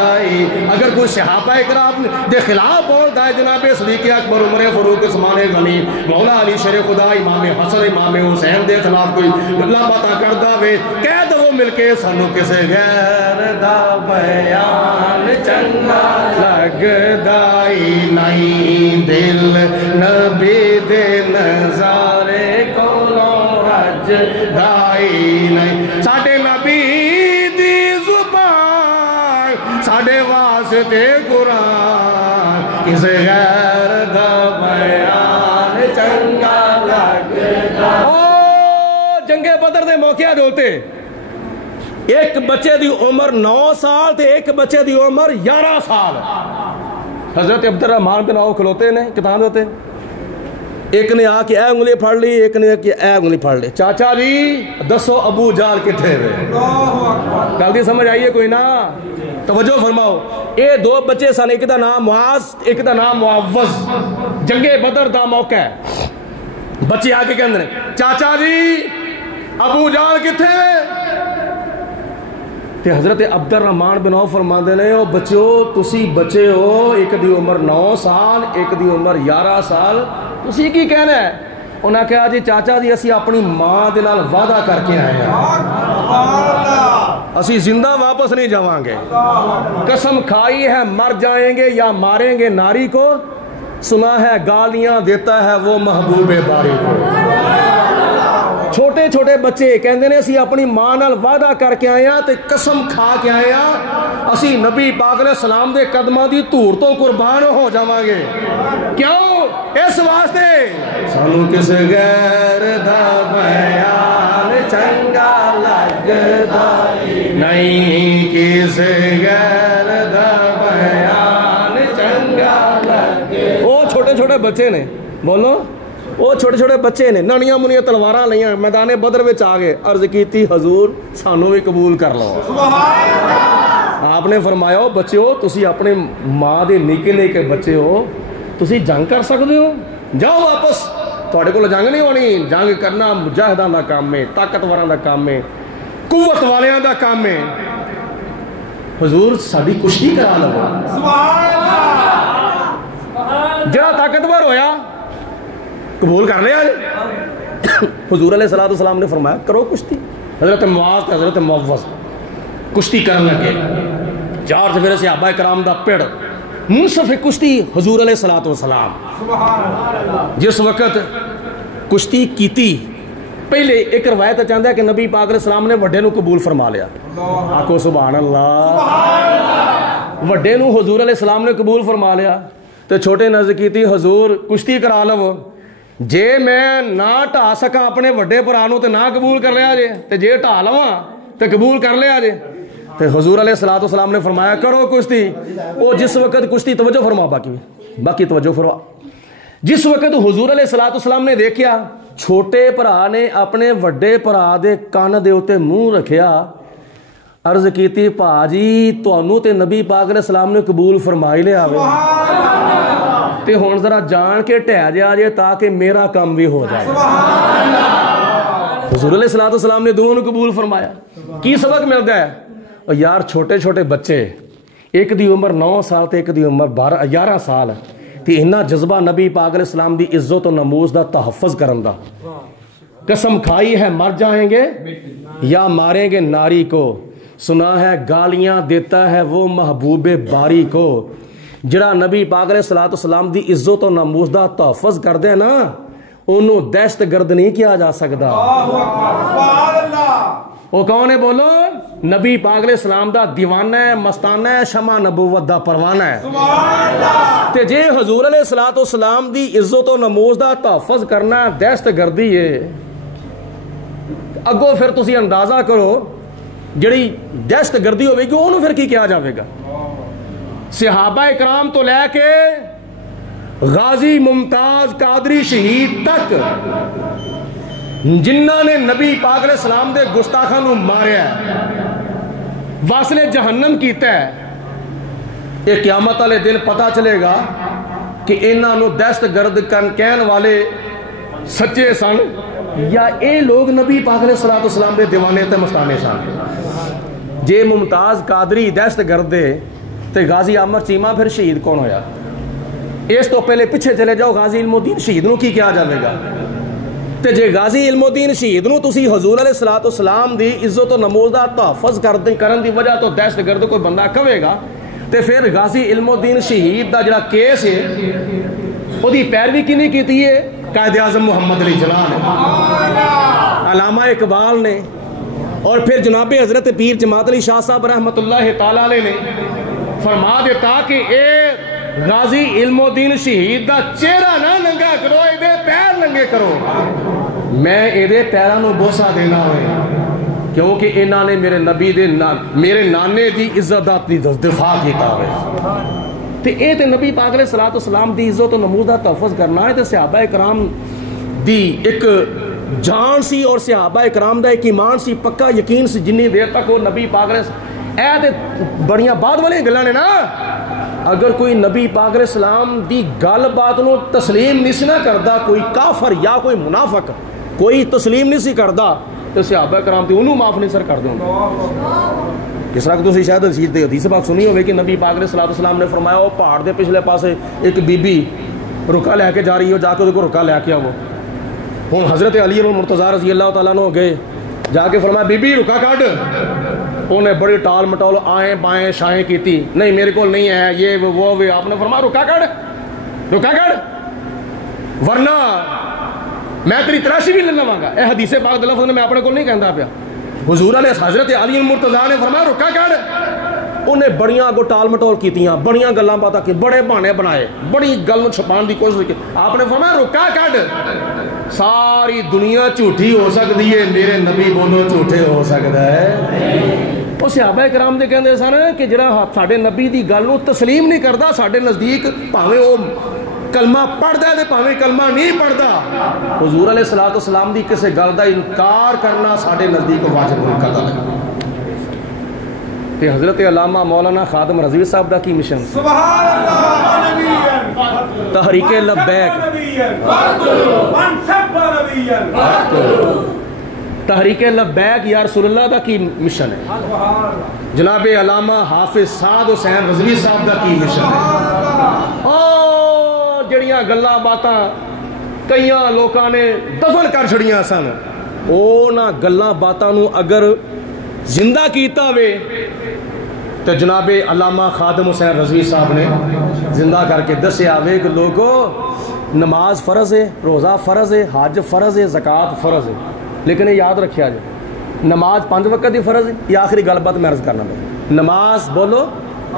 اگر کوئی صحابہ کرام دے خلاف بولدا ہے جناب صدیق اکبر عمر فاروق عثمان غنی مولا علی شیر خدا امام حسن امام حسین دے خلاف کوئی گلاں باتاں کردا وے, کہہ دو مل کے سانو کسے غیر دا بیان چنگا لگدا ہی نہیں. دل نبی دے نظارے کولوں رجدا ہی نہیں. ساڈے نبی ساڈے واسطے قرآن کسے غیر دا بیان چنگا لگدا. او جنگ بدر دے موقع دے ہوتے ایک بچے دی عمر 9 سال تے ایک بچے دی عمر 11 سال. حضرت عبد الرحمن بن عوف کھلوتے نے کتاب ہوتے, ایک نے آ کے اے انگلی پھڑ لی, ایک نے کہ اے انگلی پھڑ لی. چاچا جی دسو ابو جہل کتھے وے؟ گل دی سمجھ آئیے کوئی نہ؟ توجہ فرماؤ. اے دو بچے سن, ایک دا نام معاذ ایک دا نام معوذ. جنگ بدر دا موقع ہے. بچے آ کے کہندے چاچا جی ابو جہل کتھے وے؟ تے حضرت عبد الرحمن بن عوف فرماندے نے او بچو تسی بچے ہو, ایک دی عمر 9 سال ایک دی عمر 11 سال, تسی کی کہنا ہے؟ انہاں کہا جی چاچا جی اسی اپنی ماں دے نال وعدہ کر کے آئے ہیں اسی زندہ واپس نہیں جاواں گے. قسم کھائی ہے مر جائیں گے یا ماریں گے ناری کو, سنا ہے گالیاں دیتا ہے وہ محبوب باری کو. چھوٹے چھوٹے بچے کہندے نے اسی اپنی ماں نال وعدہ کر کے آئے ہیں تے قسم کھا کے آئے ہیں اسی نبی پاک علیہ السلام دے قدماں دی دھور تو قربان ہو جاواں گے. کیوں؟ اس واسطے سانو کسے غیر دا چھوٹے بچے نے, بولو وہ چھوٹے چھوٹے بچے نے, ننیاں منیاں تلواراں لئیاں, میدان بدر وچ آ گئے, عرض کیتی حضور سانوں بھی قبول کر لو. آپ نے فرمایا بچیو تسی اپنے ماں دے نکے نکے بچے ہو, تسی جنگ کر سکتے ہو, جاؤ واپس, تھوڑے کو جنگ نہیں ہونی, جنگ کرنا مجاہداں دا کام ہے, طاقتوراں دا کام ہے, قوت والیاں دا کام ہے. حضور ساڈی کشتی کرا لو. جڑا طاقتور ہویا قبول کر لیا. حضور علیہ الصلوۃ والسلام نے فرمایا کرو کشتی. حضرت معاذ تے حضرت معوذ کشتی کرن لگے, 4 سفیر صحابہ کرام دا پڑ منصف کشتی. حضور علیہ الصلوۃ والسلام جس وقت کشتی کیتی, پہلے ایک روایت چاہتا ہے کہ نبی پاک علیہ السلام نے وڈے نو قبول فرما لیا. آکھو سبحان اللہ. وڈے نو حضور علیہ السلام نے قبول فرما لیا تو چھوٹے نرض کیتی حضور کشتی کرا لو, جے میں نہ ٹھا سکا اپنے وڈے بھرا نو تے نہ قبول کر لیا جے, تے جے ٹھا لواں تے قبول کر لیا جے. تے حضور علیہ الصلوۃ والسلام نے فرمایا کرو کشتی. وہ جس وقت کشتی, توجہ فرما, باقی توجہ فرما, جس وقت حضور علیہ الصلوۃ والسلام نے دیکھیا چھوٹے بھرا نے اپنے وڈے بھرا دے کان دے اوتے منہ رکھیا, عرض کیتی پاجی تانوں تے نبی پاک علیہ السلام نے قبول فرمائی لیا وے, تے ہن ذرا جان کے ٹھہ جا جے تاکہ میرا کام بھی ہو جائے. حضور علیہ الصلوۃ والسلام نے دونوں قبول فرمایا. کی سبق ملتا ہے؟ اور یار چھوٹے چھوٹے بچے, ایک دی عمر 9 سال تے ایک دی عمر 11 سال, تے اتنا جذبہ نبی پاک علیہ السلام دی عزت و نموز دا تحفظ کرن دا. قسم کھائی ہے مر جائیں گے یا ماریں گے ناری کو, سنا ہے گالیاں دیتا ہے وہ محبوب باری کو. جڑا نبی پاک علیہ الصلوۃ والسلام دی عزت و نموز دا تحفظ کر دے نا, انہوں دہشت گرد نہیں کیا جا سکتا. وہ کون ہے بولو؟ نبی پاک علیہ السلام دا دیوانہ ہے, مستانہ ہے, شمع نبوت دا پروانہ ہے. تے جے حضور علیہ الصلوۃ والسلام دی عزت و نموز دا تحفظ کرنا دہشت گردی ہے, اگوں پھر تسی اندازہ کرو جڑی دہشت گردی ہوئے گی انہوں پھر کی کیا جاوے گا. صحابہ اکرام تو لے کے غازی ممتاز قادری شہید تک جنہاں نے نبی پاک علیہ السلام دے گستاخاں نو ماریا ہے, واصل جہنم کیتا ہے, یہ قیامت والے دن پتہ چلے گا کہ انہاں نو دہشت گرد کہن والے سچے سن یا اے لوگ نبی پاک علیہ الصلوۃ والسلام دے دیوانے تے مستانے سن. جے ممتاز قادری دہشت گرد دے تے غازی عامر چیمہ پھر شہید کون ہویا؟ اس تو پہلے پیچھے چلے جاؤ, غازی علم الدین شہید نو کی کیا جاوے گا؟ تے جے غازی علم الدین شہید نو تسی حضور علیہ الصلوۃ والسلام دی عزت و نموز دا تحفظ کرن دی وجہ تو دہشت گرد کوئی بندہ کہے گا, تے پھر غازی علم الدین شہید دا جڑا کیس ہے او دی پیروی کینی کیتی ہے؟ قائد اعظم محمد علی جناح نے, علامہ اقبال نے, اور پھر جناب حضرت پیر جماعت علی شاہ صاحب رحمۃ اللہ تعالی علیہ نے فرما دیتا کہ اے غازی علم الدین شہید دا چہرہ نہ ننگا کرو, اے دے پیر ننگے کرو. میں اے دے پیراں نو بوسا دینا ہوئے کیونکہ انہاں نے میرے نبی دے میرے نانے دی عزت دی دفاع کیتا ہوئے. تے اے تے نبی پاک علیہ الصلوۃ والسلام دی عزت و نموز دا تحفظ کرنا ہے. تے صحابہ اکرام دی ایک جان سی اور صحابہ اکرام دا ایک ایمان سی, پکا یقین سی, جنی دیر تک وہ نبی پاک علیہ اے تے بڑیاں بعد والی گلاں نے نا. اگر کوئی نبی پاک علیہ السلام دی گل بات نو تسلیم نہیں نہ کردا, کوئی کافر یا کوئی منافق کوئی تسلیم نہیں سی کردا, تے صحابہ کرام تے انہوں معاف نہیں سر کر دیں. جس طرح کہ تسی شاید حدیث پاک سنی ہوئے کہ نبی پاک علیہ الصلوۃ والسلام نے فرمایا وہ پہاڑ دے پچھلے پاسے ایک بی بی رکا لے کے جا رہی ہو, جا کے اس کو رکا لے کے آؤ. ہوں حضرت علی المرتضیٰ رضی اللہ تعالیٰ عنہ گئے, جا کے فرمایا بی بی رکا کڈ. انہیں بڑی ٹال مٹول آئیں بائیں شائیں کیتی, نہیں میرے کو نہیں ہے یہ وہ. آپ نے فرمایا رکا کڈ ورنہ میں تیری تراشی بھی لے لواں گا. اے حدیث پاک دے لفظ میں اپنے کو نہیں کہندا پیا. حضور علیہ حضرت علی المرتضیٰ نے فرمایا رکا کڈ. انہیں بڑیاں کو ٹال مٹول کیتیاں, بڑیاں گلاں باتاں کی, بڑے بہانے بنائے, بڑی گل چھپان دی کوشش کی. آپ نے فرمایا رکا کڈ. ساری دنیا جھوٹی ہو سکتی ہے, میرے نبی بولو جھوٹے ہو سکتا ہے. وہ صحابہ کرام دے کہندے سن کہ جڑا ساڈے نبی دی گل نو تسلیم نہیں کردا, ساڈے نزدیک بھاویں وہ کلمہ پڑھتا ہے بھاویں کلمہ نہیں پڑھتا. حضور علیہ الصلوۃ والسلام دی کسی گل دا انکار کرنا ساڈے نزدیک واجب القتل ہے. تے حضرت علامہ مولانا خادم رضوی صاحب دا کی مشن؟ سبحان اللہ. تحریک لبیک. تحریک لبیک یا رسول اللہ دا کی مشن ہے؟ جناب علامہ حافظ سعد حسین رضوی صاحب دا کی مشن ہے؟ جڑیاں گلاں باتاں کئیاں لوکاں نے دفن کر چھڑیاں سن، اونا گلاں باتاں نو اگر زندہ کیتا ہوئے تو جناب علامہ خادم حسین رضوی صاحب نے زندہ کر کے دسیا ہوئے کہ لوگو نماز فرض ہے، روزہ فرض ہے، حج فرض ہے، زکوٰۃ فرض ہے، لیکن یہ یاد رکھیا جائے نماز 5 وقت دی فرض ہے. یہ آخری گل بات میں عرض کرنا ہے. نماز بولو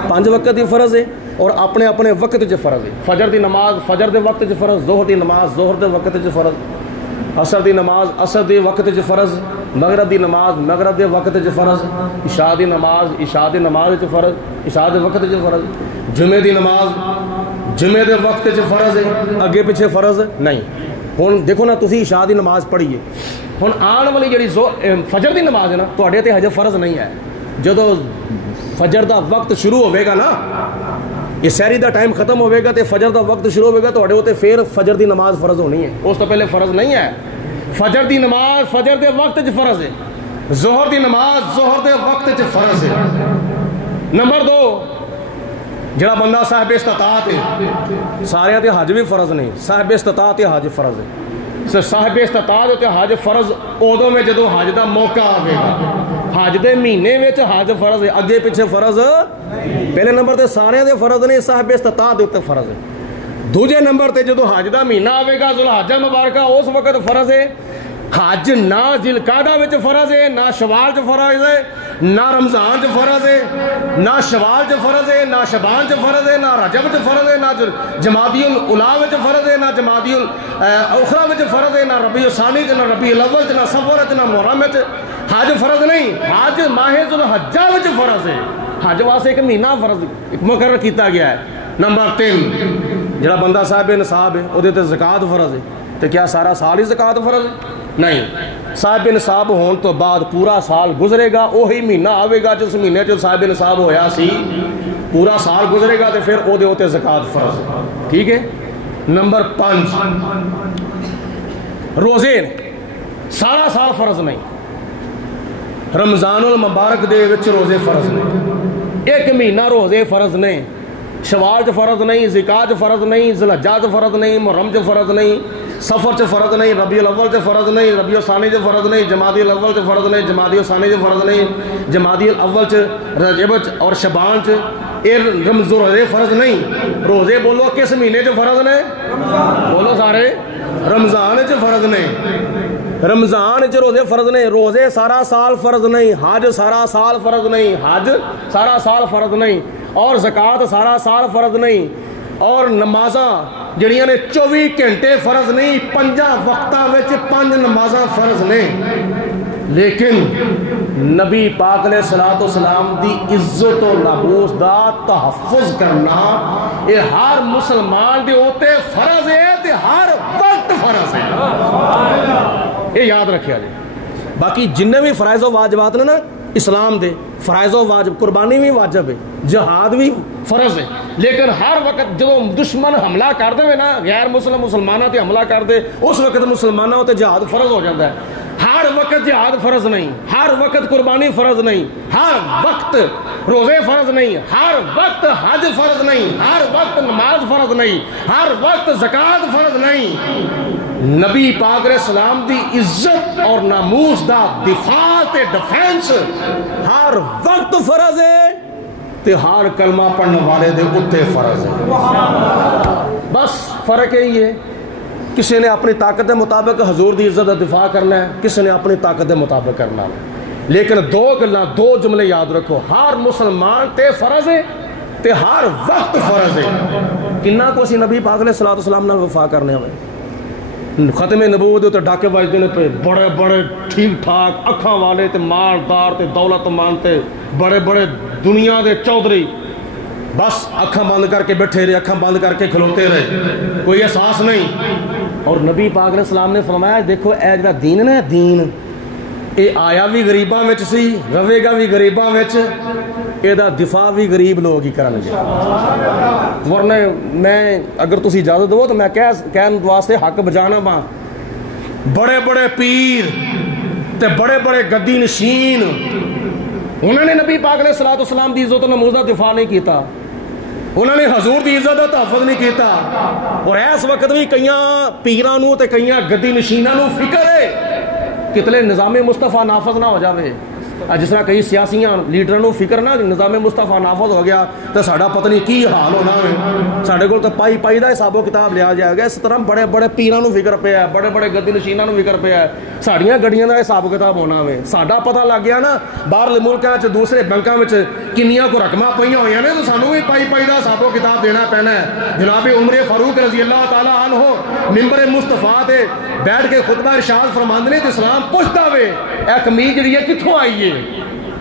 5 وقت دی فرض ہے اور اپنے اپنے وقت چ فرض ہے. فجر دی نماز فجر دے وقت چ فرض، ظہر دی نماز ظہر دے وقت چ فرض، عصر دی نماز عصر دے وقت چ فرض، مغرب دی نماز مغرب دے وقت چ فرض، عشاء دی نماز عشاء دی نماز چ فرض، عشاء دے وقت چ فرض، جمعے دی نماز جمعے دے وقت چ فرض ہے، اگے پیچھے فرض نہیں. ہن دیکھو نا تسی عشاء دی نماز پڑھیے، ہن آن والی جڑی فجر دی نماز ہے نا تواڈے تے ہجے فرض نہیں ہے. جدوں فجر دا وقت شروع ہوئے گا نا، یہ سحری دا ٹائم ختم ہوئے گا تے فجر دا وقت شروع ہوئے گا تواڈے اوتے پھر فجر دی نماز فرض ہونی ہے. اس تو پہلے فرض نہیں ہے. فجر دی نماز فجر دے وقت چ فرض ہے، ظہر دی نماز ظہر دے وقت چ فرض ہے. نمبر 2 جڑا بندہ صاحب استطاعت ہے، سارے تے حج بھی فرض نہیں، صاحب استطاعت حج فرض ہے. صاحب استطاعت تے حج فرض ادوں میں جدوں حج دا موقع آئے گا. حج دے مہینے وچ حج فرض ہے، اگے پیچھے فرض پہلے نمبر تے سارے دے فرض نہیں، صاحب استطاعت تے فرض ہے. دوجے نمبر تے جدوں حج دا مہینہ آئے گا ذوالحجہ مبارکہ اس وقت فرض ہے. حج نہ ذوالقعدہ وچ فرض ہے، نہ شوال چ فرض ہے، نہ رمضان چ فرض ہے، نہ شوال چ فرض ہے، نہ شبان چ فرض ہے، نہ رجب چ فرض ہے، نہ جمادی الاولیٰ وچ فرض ہے، نہ جمادی الاخری وچ فرض ہے، نہ ربیع الثانی چ، نہ ربیع الاول چ، نہ صفر چ، نہ محرم چ. حج فرض نہیں، حج ماہ ذوالحجہ وچ فرض ہے. حج واسطے ایک مہینہ فرض مقرر کیتا گیا ہے. نمبر 3 جڑا بندہ صاحب نصاب ہے وہ تے زکوٰۃ فرض ہے. تو کیا سارا سال ہی زکوٰۃ فرض ہے؟ نہیں. صاحب نصاب ہون تو بعد پورا سال گزرے گا، وہی مہینہ آئے گا جس مہینے جو صاحب نصاب ہویا سی، پورا سال گزرے گا تو پھر وہ دے زکوٰۃ فرض ہے. ٹھیک ہے. نمبر 5 روزے سارا سال فرض نہیں. رمضان المبارک دے وچ روزے فرض نہیں، ایک مہینہ روزے فرض نہیں. شوال چ فرض نہیں، ذوالقعدہ چ فرض نہیں، ذوالحجہ چ فرض نہیں، محرم چ فرض نہیں، صفر چ فرض نہیں، ربیع الاول چ فرض نہیں، ربیع الثانی چ فرض نہیں، جمادی الاول چ فرض نہیں، جمادی الثانی چ فرض نہیں، جمادی الاول چ رجب اور شبان چ روزے فرض نہیں. روزے بولو کس مہینے چ فرض نے؟ بولو سارے. رمضان چ فرض نہیں، رمضان چ روزے فرض نہیں. روزے سارا سال فرض نہیں، حج سارا سال فرض نہیں، حج سارا سال فرض نہیں، اور زکوٰۃ سارا سال فرض نہیں، اور نمازاں جڑیاں نے 24 گھنٹے فرض نہیں، 5 وقتاں وچ 5 نمازاں فرض نہیں. لیکن نبی پاک علیہ الصلوۃ والسلام دی عزت و ناموس دا تحفظ کرنا یہ ہر مسلمان دے اوتے فرض ہے تے ہر وقت فرض ہے. یہ یاد رکھیا جائے. باقی جننے بھی فرائض و واجبات نے نا اسلام دے، فرائض و واجب، قربانی بھی واجب ہے، جہاد بھی فرض ہے، لیکن ہر وقت جب دشمن حملہ کر دے نا، غیر مسلم مسلمانوں تے حملہ کر دے، اس وقت مسلمانوں تے جہاد فرض ہو جاتا ہے. ہر وقت جہاد فرض نہیں، ہر وقت قربانی فرض نہیں، ہر وقت روزے فرض نہیں، ہر وقت حج فرض نہیں، ہر وقت نماز فرض نہیں، ہر وقت زکوٰۃ فرض نہیں. نبی پاک علیہ السلام دی عزت اور ناموس دا دفاع تے ڈیفینس ہر وقت فرض ہے تے ہر کلمہ پڑھنے والے دے اتے فرض ہے. بس فرق یہی ہے، کسی نے اپنی طاقت کے مطابق حضور دی عزت کا دفاع کرنا ہے، کسی نے اپنی طاقت کے مطابق کرنا ہے. لیکن دو جملے یاد رکھو، ہر مسلمان تے فرض ہے تے ہر وقت فرض ہے. کنا کو اسی نبی پاک علیہ الصلوۃ والسلام نال وفا کرنے ہوئے. ختم نبوت تے ڈاکے بجتے ہیں پہ بڑے بڑے ٹھیک ٹھاک اکھاں والے تے مالدار تے دولت مان تے بڑے بڑے دنیا دے چودھری بس اکھاں بند کر کے بیٹھے رہے, اکھاں بند کر کے کھلوتے رہے, کوئی احساس نہیں. اور نبی پاک علیہ السلام نے فرمایا دیکھو اے جڑا دین نا دین اے آیا بھی غریباں وچ سی, رہے گا بھی غریباں وچ, اے دا دفاع بھی غریب لوگ ہی کرن گے. ورنہ میں اگر تسی اجازت دو تو میں کہن واسطے حق بجانا باں, بڑے بڑے پیر تے بڑے بڑے گدی نشین انہوں نے نبی پاک علیہ السلام دی عزت و نموز دا دفاع نہیں کیتا, انہوں نے حضور دی عزت دا تحفظ نہیں کیتا. اور اس وقت بھی کئیاں پیراں نو تے کئیاں گدی نشیناں نو فکر ہے کتنے نظام مصطفیٰ نافذ نہ ہو جاوے. جس طرح کئی سیاسیاں لیڈراں نو فکر نہ نظام مصطفیٰ نافذ ہو گیا تو ساڈا پتہ نہیں کی حال ہونا ہے, ساڈے کول تو پائی دا حساب و کتاب لیا جائے گا. اس طرح بڑے بڑے پیراں نو فکر پیا ہے, بڑے بڑے گدی نشیناں نو فکر پیا ہے, ساڈیاں گڈیاں دا حساب و کتاب ہونا ہے. ساڈا پتہ لگ گیا نا باہرلے ملکاں وچ دوسرے بینکاں وچ کنیاں کو رقماں پئیاں ہوئیاں نے, تو سانوں بھی پائی دا حساب و کتاب دینا پینا ہے. جناب عمر فاروق رضی اللہ تعالی عنہ منبر مصطفیٰ تے بیٹھ کے خطبہ ارشاد فرماندے نے تے اسلام پوچھدا وے اے قمیض جڑی ہے کتھوں آئی ہے,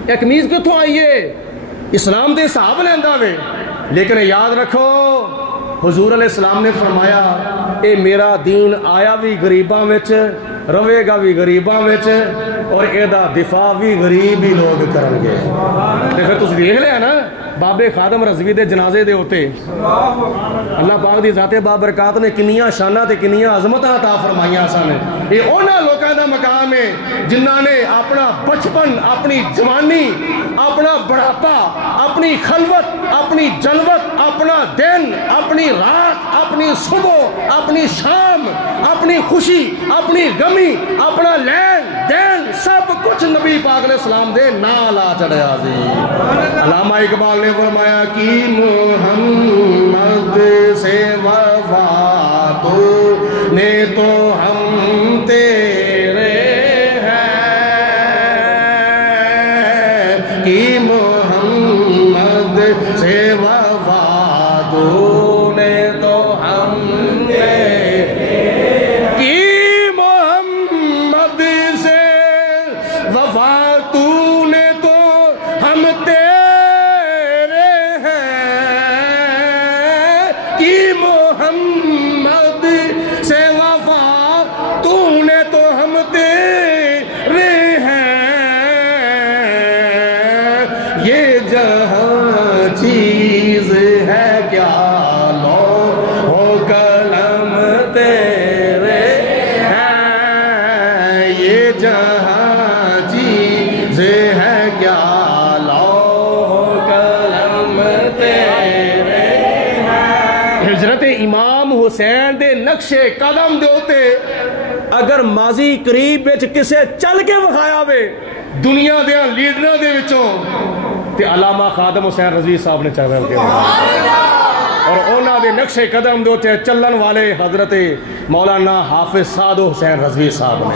ایک قمیض کتوں آئی ہے, اسلام دے حساب لیندا وے. لیکن یاد رکھو حضور علیہ السلام نے فرمایا اے میرا دین آیا بھی غریباں وچ, رہے گا بھی غریباں وچ, اور اے دا دفاع بھی غریب ہی لوگ کرن گے. تے پھر تسی دیکھ لیا نا بابے خادم رضوی دے جنازے دے ہوتے اللہ پاک دی ذات بابرکات نے کنیاں شاناں تے کنیاں عظمتاں عطا فرمائیاں سن. اے انہاں لوکاں دا مقام ہے جنہاں نے اپنا بچپن, اپنی جوانی, اپنا بڑھاپا, اپنی خلوت, اپنی جلوت, اپنا دن, اپنی رات, اپنی صبح, اپنی شام, اپنی خوشی, اپنی غمی, اپنا لین دین سب کچھ نبی پاک علیہ السلام دے نال آ چڑھیا سی. علامہ اقبال نے فرمایا کہ محمد سے وفا تو نے تو ہم تیرے ہیں, کہ محمد سے وفا تو نے تو ہم تیرے, کہ محمد سے وفا تو نے تو ہم تیرے, محمد سے وفا تو نے تو ہم تیرے ہیں. یہ جہاں چیز ہے کیا لو ہو قلم تیرے ہیں, یہ جہاں چیز ہے کیا لو ہو قلم تیرے. حضرت امام حسین دے نقشے قدم دے ہوتے اگر ماضی قریب وچ کسے چل کے وکھایا وے دنیا دے لیڈراں دے وچوں تے علامہ خادم حسین رضوی صاحب نے چل کے اور انہاں دے نقشے قدم دے ہوتے چلن والے حضرت مولانا حافظ سعد حسین رضوی صاحب نے.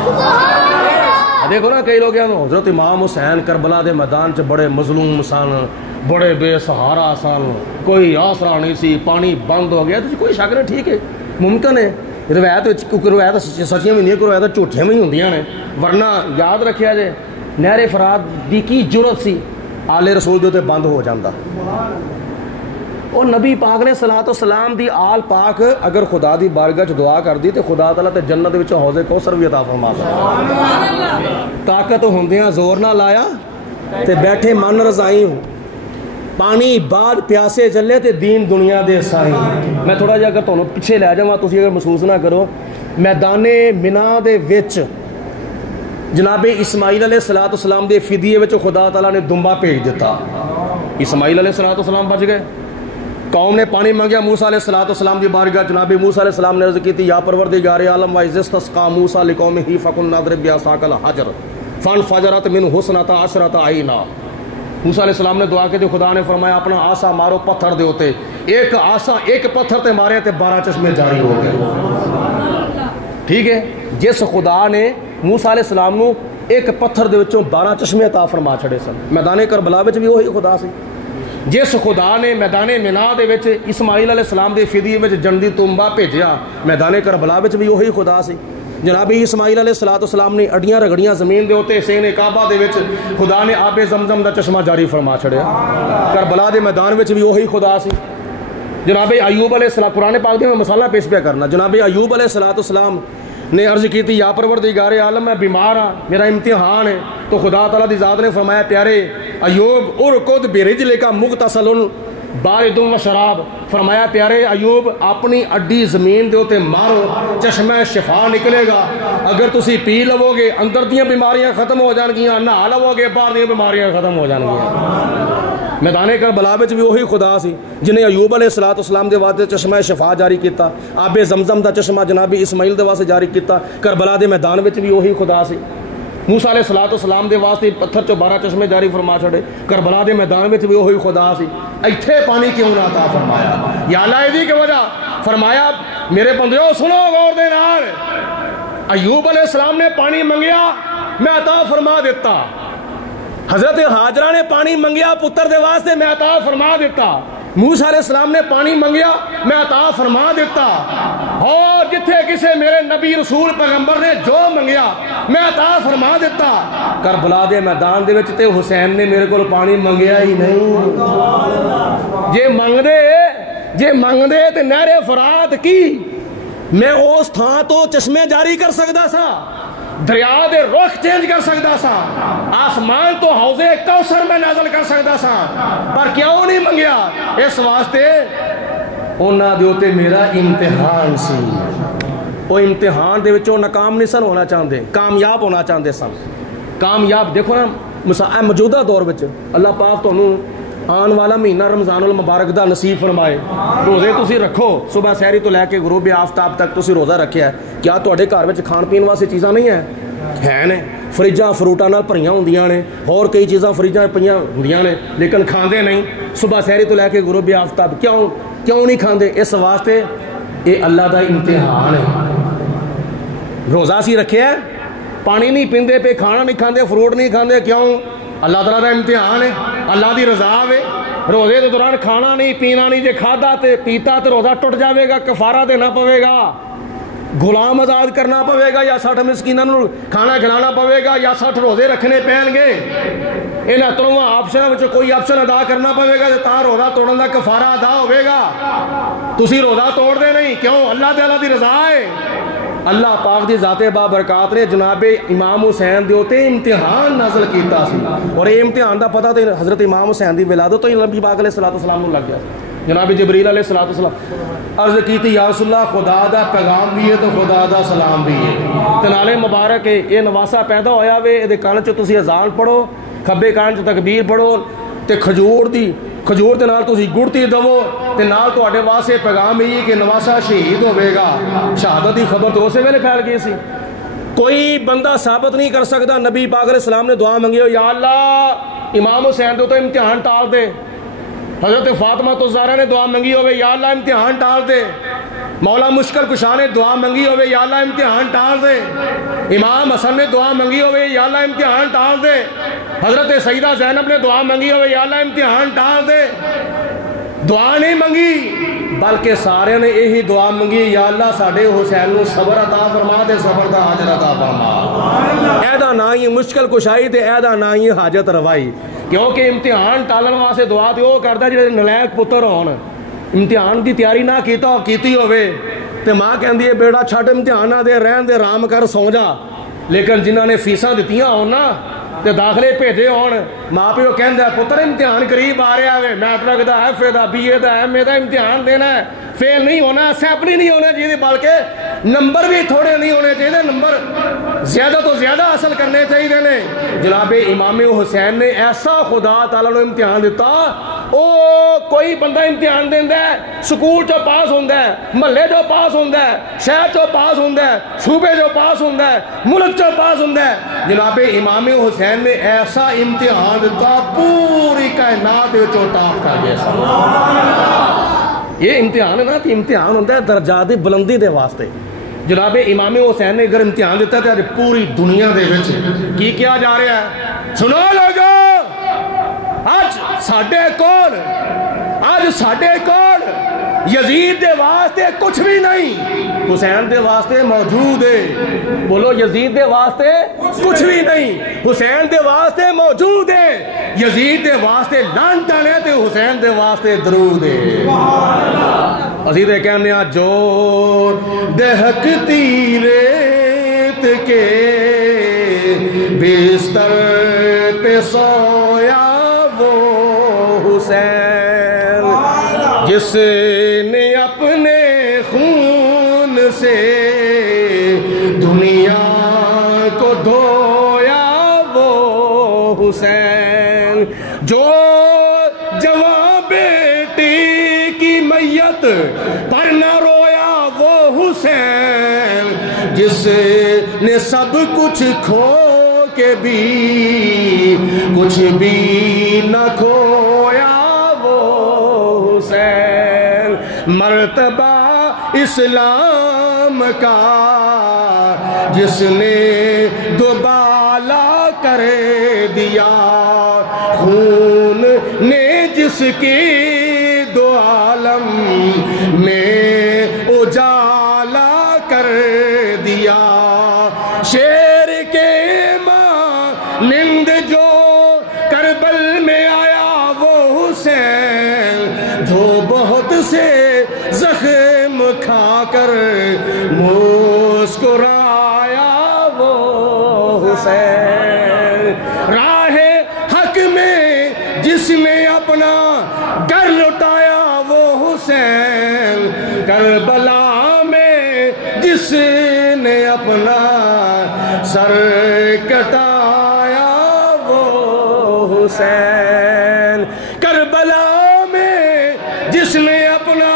دیکھو نا کئی لوگ حضرت امام حسین کربلا دے میدان چ بڑے مظلوم سن, بڑے بے سہارا سن, کوئی آسرا نہیں سی, پانی بند ہو گیا. تو کوئی شک نہیں, ٹھیک ہے ممکن ہے روایت سچیاں بھی نہیں, کوئی روایت جھوٹیاں بھی ہوندیاں نے. ورنہ یاد رکھیا جے نہر فرات دی کی جرت سی آل رسول دے تے بند ہو جاندا. اور نبی پاک نے صلاۃ و سلام دی آل پاک اگر خدا دی بارگاہ چ دعا کر دی تے خدا تعالیٰ تے جنت وچ حوض کوثر بھی عطا فرما سکدا. طاقت ہوندیاں زور نہ لایا تے بیٹھے من رضائی ہوں, پانی بعد پیاسے چلے تے دین دنیا دے سائی. میں تھوڑا جہا اگر تھانوں پیچھے لے جاواں تسی اگر محسوس نہ کرو, میدان منا دے وچ جناب اسماعیل علیہ الصلوۃ والسلام دے فدیے وچ خدا تعالیٰ نے دمبا بھیج دیتا. اسماعیل علیہ الصلوۃ والسلام بچ گئے. قوم نے پانی مانگیا موسیٰ علیہ الصلوۃ والسلام دی بارگاہ, جناب موسیٰ علیہ السلام نے عرض کی تھی یا پروردگار عالم وَإِذِ اسْتَسْقَىٰ مُوسَىٰ لِقَوْمِهِ فَقُلْنَا اضْرِبْ بِعَصَاكَ الْحَجَرَ فَانْفَجَرَتْ مِنْهُ اثْنَتَا عَشْرَةَ عَيْنًا. موسیٰ علیہ السلام نے دعا کی تھی, خدا نے فرمایا اپنا آسا مارو پتھر دے ہوتے, ایک آسا ایک پتھر تے مارے تے 12 چشمے جاری ہو گئے. ٹھیک ہے, جس خدا نے موسیٰ علیہ السلام نو ایک پتھر دے وچوں 12 چشمے عطا فرما چھڑے سن, میدان کربلا وچ بھی وہی خدا سی. جس خدا نے میدان منا دے وچ اسماعیل علیہ السلام دے فدیے وچ جنتی تنبا بھیجیا, میدان کربلا وچ بھی وہی خدا سی. جناب اسماعیل علیہ السلام نے اڈیاں رگڑیاں زمین دے ہوتے حسین کعبہ دے وچ خدا نے آب زمزم دا چشمہ جاری فرما چھڑیا کربلا دے میدان وچ بھی وہی خدا سی جناب ایوب علیہ السلام قرآن پاک دے میں مسئلہ پیش پہ کرنا جناب ایوب علیہ السلام نے عرض کی تھی یا پروردگار عالم میں بیمار ہاں میرا امتحان ہے تو خدا تعالیٰ دی ذات نے فرمایا پیارے ایوب ارکض برجلک مغتسل بارد و شراب فرمایا پیارے ایوب اپنی اڈی زمین دے ہوتے مارو چشمہ شفا نکلے گا اگر تسی پی لو گے اندر دیاں بیماریاں ختم ہو جان گیاں نہا لو گے باہر دیاں بیماریاں ختم ہو جان گیاں میدان کربلا وچ بھی وہی خدا سی جنہیں ایوب علیہ السلام دے واسطے چشمہ شفا جاری کیتا آب زمزم دا چشمہ جناب اسماعیل دے واسطے جاری کیتا کربلا دے میدان وچ بھی وہی خدا سی موسیٰ علیہ السلام دے واسطے پتھر چو 12 چشمے جاری فرما چھڑے کربلا دے میدان وچ بھی وہی خدا سی ایتھے پانی کیوں نہ عطا فرمایا یا اللہ ایدی کی وجہ فرمایا میرے بندیو سنو غور دے نال ایوب علیہ السلام نے پانی منگیا میں عطا فرما دیتا حضرت حاجرہ نے پانی منگیا پتر دے واسطے میں عطا فرما دیتا موسیٰ علیہ السلام نے پانی منگیا میں عطا فرما دیتا اور جتھے کسے میرے نبی رسول پیغمبر نے جو منگیا میں عطا فرما دیتا کربلا دے میدان دے وچ تے حسین نے میرے کو پانی منگیا ہی نہیں جے منگ دے تے نہر فرات کی میں اس تھان تو چشمے جاری کر سکدا سا دریا دے رخ چینج کر سکتا سا آسمان تو حوض کوثر میں نازل کر سکتا سا پر کیوں نہیں منگیا اس واسطے انہاں دے اوتے میرا امتحان سی وہ امتحان دے وچوں ناکام نہیں سن ہونا چاہتے کامیاب ہونا چاہتے سن کامیاب دیکھو نا موجودہ دور وچ اللہ پاک تانوں آن والا مہینہ رمضان المبارک دا نصیب فرمائے روزے تسی رکھو صبح سحری تو لے کے غروب آفتاب تک تسی روزہ رکھیا ہے کیا تواڈے گھر وچ کھان پین واسطے چیزاں نہیں ہیں نے فریجاں فروٹاں نال بھریاں ہوندیاں نے اور کئی چیزاں فریجاں پئیاں ہوندیاں نے لیکن کھاندے نہیں صبح سحری تو لے کے غروب آفتاب کیوں نہیں کھاندے اس واسطے یہ اللہ دا امتحان ہے روزہ سی رکھیا ہے پانی نہیں پیندے پہ کھانا نہیں کھاندے فروٹ نہیں کھاندے کیوں اللہ تعالیٰ دا امتحان ہے اللہ دی رضا ہے روزے دے دوران کھانا نہیں پینا نہیں جے کھادا تے پیتا تے روزہ ٹوٹ جاوے گا کفارہ دینا پوے گا غلام آزاد کرنا پوے گا یا 60 مسکیناں نوں کھانا کھلانا پوے گا یا 60 روزے رکھنے پین گے انہاں ترواں آپشناں وچ کوئی آپشن ادا کرنا پوے گا تے تاں روزہ توڑن دا کفارہ ادا ہوے گا تسی روزہ توڑ دے نہیں کیوں اللہ تعالیٰ دی رضا ہے اللہ پاک دی ذات بابرکات نے جناب امام حسین دے اوتے امتحان نازل کیتا سی اور یہ امتحان دا پتہ تے حضرت امام حسین دی ولادت تو ہی نبی پاک علیہ السلام نوں لگ گیا جناب جبریل علیہ السلام عرض کی تھی یا رسول اللہ خدا دا پیغام بھی ہے تو خدا دا سلام بھی ہے تنالے مبارک ہے یہ نواسا پیدا ہویا وے اے دے کان چ تسی اذان پڑھو کھبے کان چ تکبیر پڑھو تے کھجور تے نال تسی گڑتی دو تے نال تواڈے واسطے پیغام ہی کہ نواسا شہید ہوے گا شہادت دی خبر تو اسے ویلے پھیل گئی سی کوئی بندہ ثابت نہیں کر سکتا نبی پاک علیہ السلام نے دعا منگی ہو یا اللہ امام حسین تو امتحان ٹال دے حضرت فاطمہ تو زہرا نے دعا منگی ہوئے یا اللہ امتحان ٹال دے مولا مشکل کشا نے دعا منگی ہوئے یا اللہ امتحان ٹال دے امام حسن نے دعا منگی ہوئے یا اللہ امتحان ٹال دے حضرت سیدہ زینب نے دعا منگی ہوئے یا اللہ امتحان ٹال دے دعا نہیں منگی بلکہ سارے نے یہی دعا منگی یا اللہ ساڈے حسین نو صبر عطا فرما دے صبر دا اجر عطا فرما ایدا نہ ہی مشکل کشائی تے ایدا نہ ہی حاجت روائی کیونکہ امتحان ٹالن واسطے دعا تے وہ کردا جڑے نلائق پتر ہون امتحان دی تیاری نہ کیتی ہوئے تے ماں کہندی ہے بیٹا چھڈ امتحان نہ دے رہن دے آرام کر سو جا لیکن جنہاں نے فیساں دتیاں ہون نا تے داخلے بھیجے ہون ماں پیو کہندا پتر امتحان قریب آ رہا ہے میٹرک دا ایف اے دا بی اے دا ایم اے دا امتحان دینا ہے فیل نہیں ہونا سیپلی نہیں ہونا چاہیے بلکہ نمبر بھی تھوڑے نہیں ہونے چاہیے نمبر زیادہ تو زیادہ حاصل کرنے چاہیے نے جناب امام حسین نے ایسا خدا تعالیٰ نے امتحان دیتا او کوئی بندہ امتحان دیندا ہے سکول چو پاس ہوندا ہے محلے چو پاس ہوندا ہے شہر چو پاس ہوندا ہے صوبے چو پاس ہوندا ہے ملک چو پاس ہوندا ہے جناب امام حسین نے ایسا امتحان دیتا پوری کائنات وچوں ٹاپ کر گیا یہ امتحان ہے نا کہ امتحان ہوتا ہے درجات بلندی دے واسطے جناب امام حسین نے اگر امتحان دیتا ہے تو پوری دنیا دے وچ کی کیا جا رہا ہے سنو لوگو آج ساڈے کول یزید دے واسطے کچھ بھی نہیں حسین دے واسطے موجود ہے. بولو یزید دے واسطے کچھ بھی نہیں, حسین دے واسطے موجود ہے. یزید دے واسطے لعنت ہے تے حسین دے واسطے درود ہے. اسی تے کہنے آ جو دہکتی ریت کے بستر پہ سویا وہ حسین, جس نے اپنے خون سے دنیا کو دھویا وہ حسین, جو جوان بیٹی کی میت پر نہ رویا وہ حسین, جس نے سب کچھ کھو کے بھی کچھ بھی نہ کھویا وہ حسین. مرتبہ اسلام کا جس نے دوبالا کر دیا, خون نے جس کی دو عالم میں اجالا کر دیا, شیر کے مانند جو کربل میں آیا وہ حسین, جو بہت سے زخم کھا کر مسکرایا وہ حسین, راہ حق میں جس نے اپنا گھر لٹایا وہ حسین, کربلا میں جس نے اپنا سر کٹایا وہ حسین, کربلا میں جس نے اپنا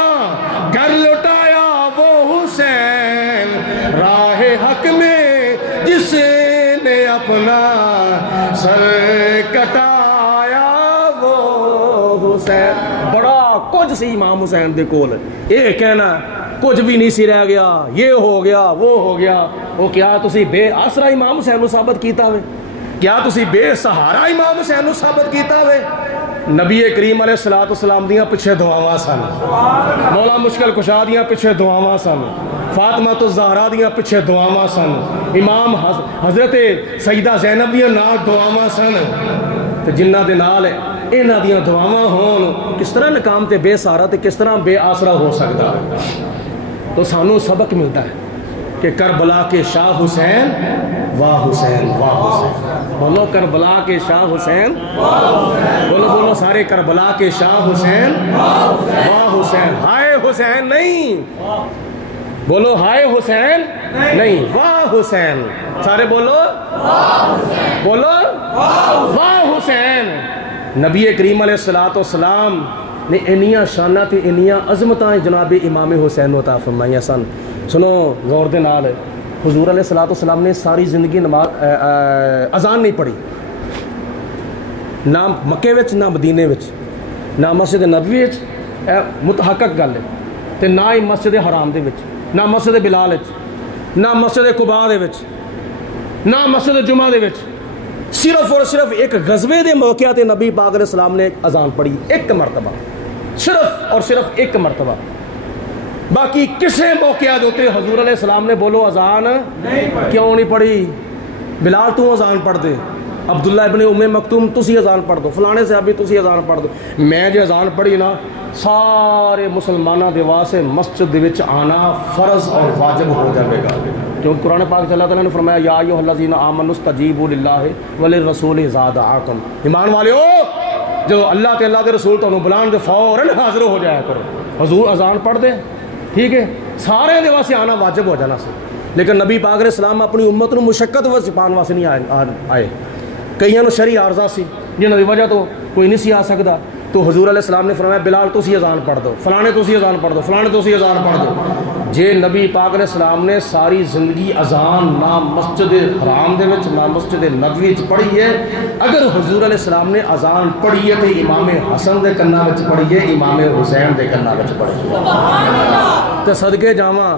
گھر لٹایا وہ حسین, راہ حق میں جس نے اپنا سر کٹایا وہ حسین. بڑا کچھ سی امام حسین دے کول, یہ کہنا کچھ بھی نہیں سی رہ گیا, یہ ہو گیا وہ ہو گیا. وہ کیا تسی بے آسرا امام حسین نو ثابت کیتا ہوئے؟ کیا تسی بے سہارا امام حسین نو ثابت کیتا ہوئے؟ نبی کریم علیہ الصلوۃ والسلام دیاں پیچھے دعاواں سن, مولا مشکل کشا دیاں پیچھے دعاواں سن, فاطمہ الزہرا دیاں پیچھے دعاواں سن, امام حضرت سیدہ زینب دیاں نال دعاواں سن. تے جنہ دے نال انہاں دیاں دعاواں ہون, کس طرح ناکام تے بے سہارا تے کس طرح بے آسرا ہو سکتا ہے؟ تو سانوں سبق ملتا ہے کہ کربلا کے شاہ حسین واہ حسین واہ حسین. بولو کربلا کے شاہ حسین, بولو بولو سارے کربلا کے شاہ حسین واہ حسین. ہائے حسین نہیں, بولو ہائے حسین نہیں, واہ حسین. سارے بولو بولو واہ حسین. نبی کریم علیہ الصلوۃ والسلام نے انیاں شاناں تے انیاں عظمتاں جناب امام حسین نو عطا فرمائیاں سن. سنو غور دے نال, حضور علیہ الصلوۃ والسلام نے ساری زندگی نماز اذان نہیں پڑھی, نہ مکے وچ نہ مدینے وچ نہ مسجد نبوی وچ, متحقق گل ہے, تے نہ ہی مسجد حرام دے وچ, نہ مسجد بلال وچ, نہ مسجد قباء دے وچ, نہ مسجد جمعہ دے وچ. صرف اور صرف ایک غزوے دے موقع تے نبی پاک علیہ السلام نے اذان پڑھی ایک مرتبہ, صرف اور صرف ایک مرتبہ. باقی کسے موقع دوتے حضور علیہ السلام نے بولو اذان کیوں نہیں پڑھی؟ بلال تو اذان پڑھ دے, عبداللہ ابن ام مکتوم تسی اذان پڑھ دو, فلانے صحابی تسی اذان پڑھ دو. میں جو اذان پڑھی نا, سارے مسلمانوں دے واسطے مسجد دے وچ آنا فرض اور واجب ہو جائے گا. کیونکہ قرآن پاک اللہ تعالیٰ نے فرمایا یا ایھا الذین آمنوا استجیبوا للہ وللرسول اذا دعاکم. ایمان والےو, جو اللہ تے اللہ دے رسول تانوں بلان دے فوراً حاضر ہو جایا کرو. حضور اذان پڑھ دے, ٹھیک ہے, سارے دے واسطے آنا واجب ہو جانا سی. لیکن نبی پاک علیہ السلام اپنی امت نو مشقت وچ پاؤن واسطے نہیں آئے. کئیاں نو شرعی عارضہ سی جنہاں دی وجہ تو کوئی نہیں سی آ سکدا, تو حضور علیہ السلام نے فرمایا بلال تسی اذان پڑھ دو, فلانے تسی اذان پڑھ دو, فلانے تسی اذان پڑھ دو. جے نبی پاک علیہ السلام نے ساری زندگی اذان نہ مسجد حرام دے وچ نہ مسجد نبوی وچ پڑھی ہے, اگر حضور علیہ السلام نے اذان پڑھی ہے تے امام حسن دے کناں وچ پڑھی ہے, امام حسین دے کناں وچ پڑھی ہے. تے صدقے جاواں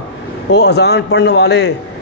او اذان پڑھن والے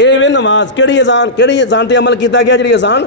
ਇਹ ਵੇ ਨਮਾਜ਼ ਕਿਹੜੀ ਅਜ਼ਾਨ ਤੇ ਅਮਲ ਕੀਤਾ ਗਿਆ ਜਿਹੜੀ ਅਜ਼ਾਨ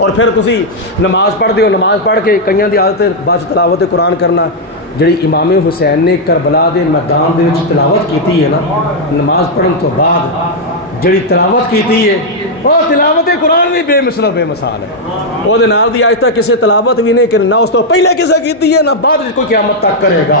ਔਰ ਫਿਰ ਤੁਸੀਂ ਨਮਾਜ਼ ਪੜ੍ਹਦੇ ਹੋ, ਨਮਾਜ਼ ਪੜ੍ਹ ਕੇ ਕਈਆਂ ਦੀ ਆਦਤ ਹੈ ਬਾਅਦ ਤਲਾਵਤ ਕੁਰਾਨ ਕਰਨਾ। ਜਿਹੜੀ ਇਮਾਮ ਹੁਸੈਨ ਨੇ ਕਰਬਲਾ ਦੇ ਮੈਦਾਨ ਦੇ ਵਿੱਚ ਤਲਾਵਤ ਕੀਤੀ ਹੈ ਨਾ, ਨਮਾਜ਼ ਪੜ੍ਹਨ ਤੋਂ ਬਾਅਦ ਜਿਹੜੀ ਤਲਾਵਤ ਕੀਤੀ ਹੈ ਉਹ ਤਲਾਵਤ ਕੁਰਾਨ ਵੀ ਬੇਮਿਸਲ ਬੇਮਿਸਾਲ ਹੈ। ਉਹਦੇ ਨਾਲ ਦੀ ਅੱਜ ਤੱਕ ਕਿਸੇ ਤਲਾਵਤ ਵੀ ਨਹੀਂ ਕਰਨਾ, ਉਸ ਤੋਂ ਪਹਿਲੇ ਕਿਸੇ ਕੀਤੀ ਹੈ ਨਾ ਬਾਅਦ ਵਿੱਚ ਕੋਈ ਕਿਆਮਤ ਤੱਕ ਕਰੇਗਾ।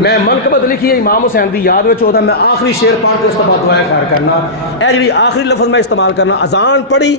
ਮੈਂ ਮਨਕਬਤ ਲਿਖੀ ਹੈ ਇਮਾਮ ਹੁਸੈਨ ਦੀ ਯਾਦ ਵਿੱਚ, ਉਹਦਾ ਮੈਂ ਆਖਰੀ ਸ਼ੇਰ ਪੜ੍ਹ ਕੇ ਉਸ ਤੋਂ ਬਾਅਦ ਦੁਆ ਖੈਰ ਕਰਨਾ। ਇਹ ਜਿਹੜੀ ਆਖਰੀ ਲਫ਼ਜ਼ ਮੈਂ ਇਸਤੇਮਾਲ ਕਰਨਾ, ਅਜ਼ਾਨ ਪੜ੍ਹੀ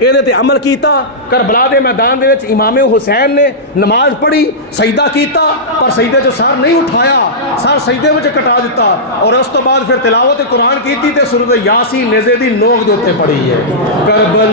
ਇਹਦੇ ਤੇ ਅਮਲ ਕੀਤਾ। ਕਰਬਲਾ ਦੇ ਮੈਦਾਨ ਦੇ ਵਿੱਚ ਇਮਾਮ ਹੁਸੈਨ ਨੇ ਨਮਾਜ਼ ਪੜ੍ਹੀ, ਸਜਦਾ ਕੀਤਾ ਪਰ ਸਜਦੇ 'ਚ ਸਰ ਨਹੀਂ ਉਠਾਇਆ, ਸਰ ਸਜਦੇ ਵਿੱਚ ਕਟਾ ਦਿੱਤਾ। ਔਰ ਉਸ ਤੋਂ ਬਾਅਦ ਫਿਰ ਤਿਲਾਵਤ ਕੁਰਾਨ ਕੀਤੀ ਤੇ ਸੂਰਤ ਯਾਸੀਨ ਨੇਜ਼ੇ ਦੀ ਨੋਕ ਦੇ ਉੱਤੇ ਪੜ੍ਹੀ ਹੈ। ਕਰਬਲ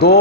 2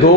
2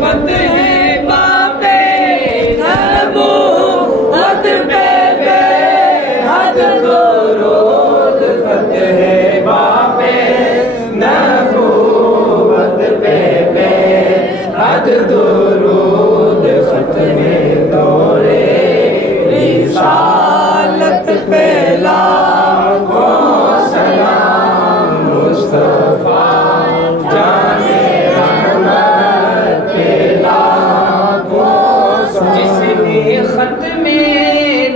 فتح بابے نبوت پہ بے حد درود فتح بابے نبوت پہ بے حد درود ختم دورے رسالت پہ لاکھوں سلام مصطفیٰ جانے رحمت پہ لاکھوں سلام جس نے ختم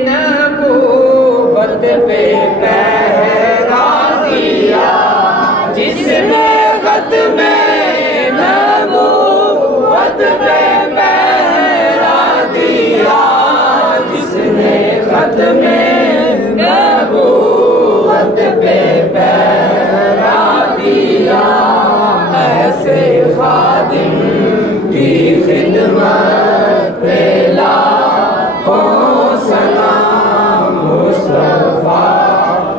نبوت پہ پہرا دیا جس نے ختم نبوت پہ پہرا دیا جس نے ختم نبوت پہ پہرا دیا ایسے خادم کی خدمت پہ لاکھوں سلام مصطفیٰ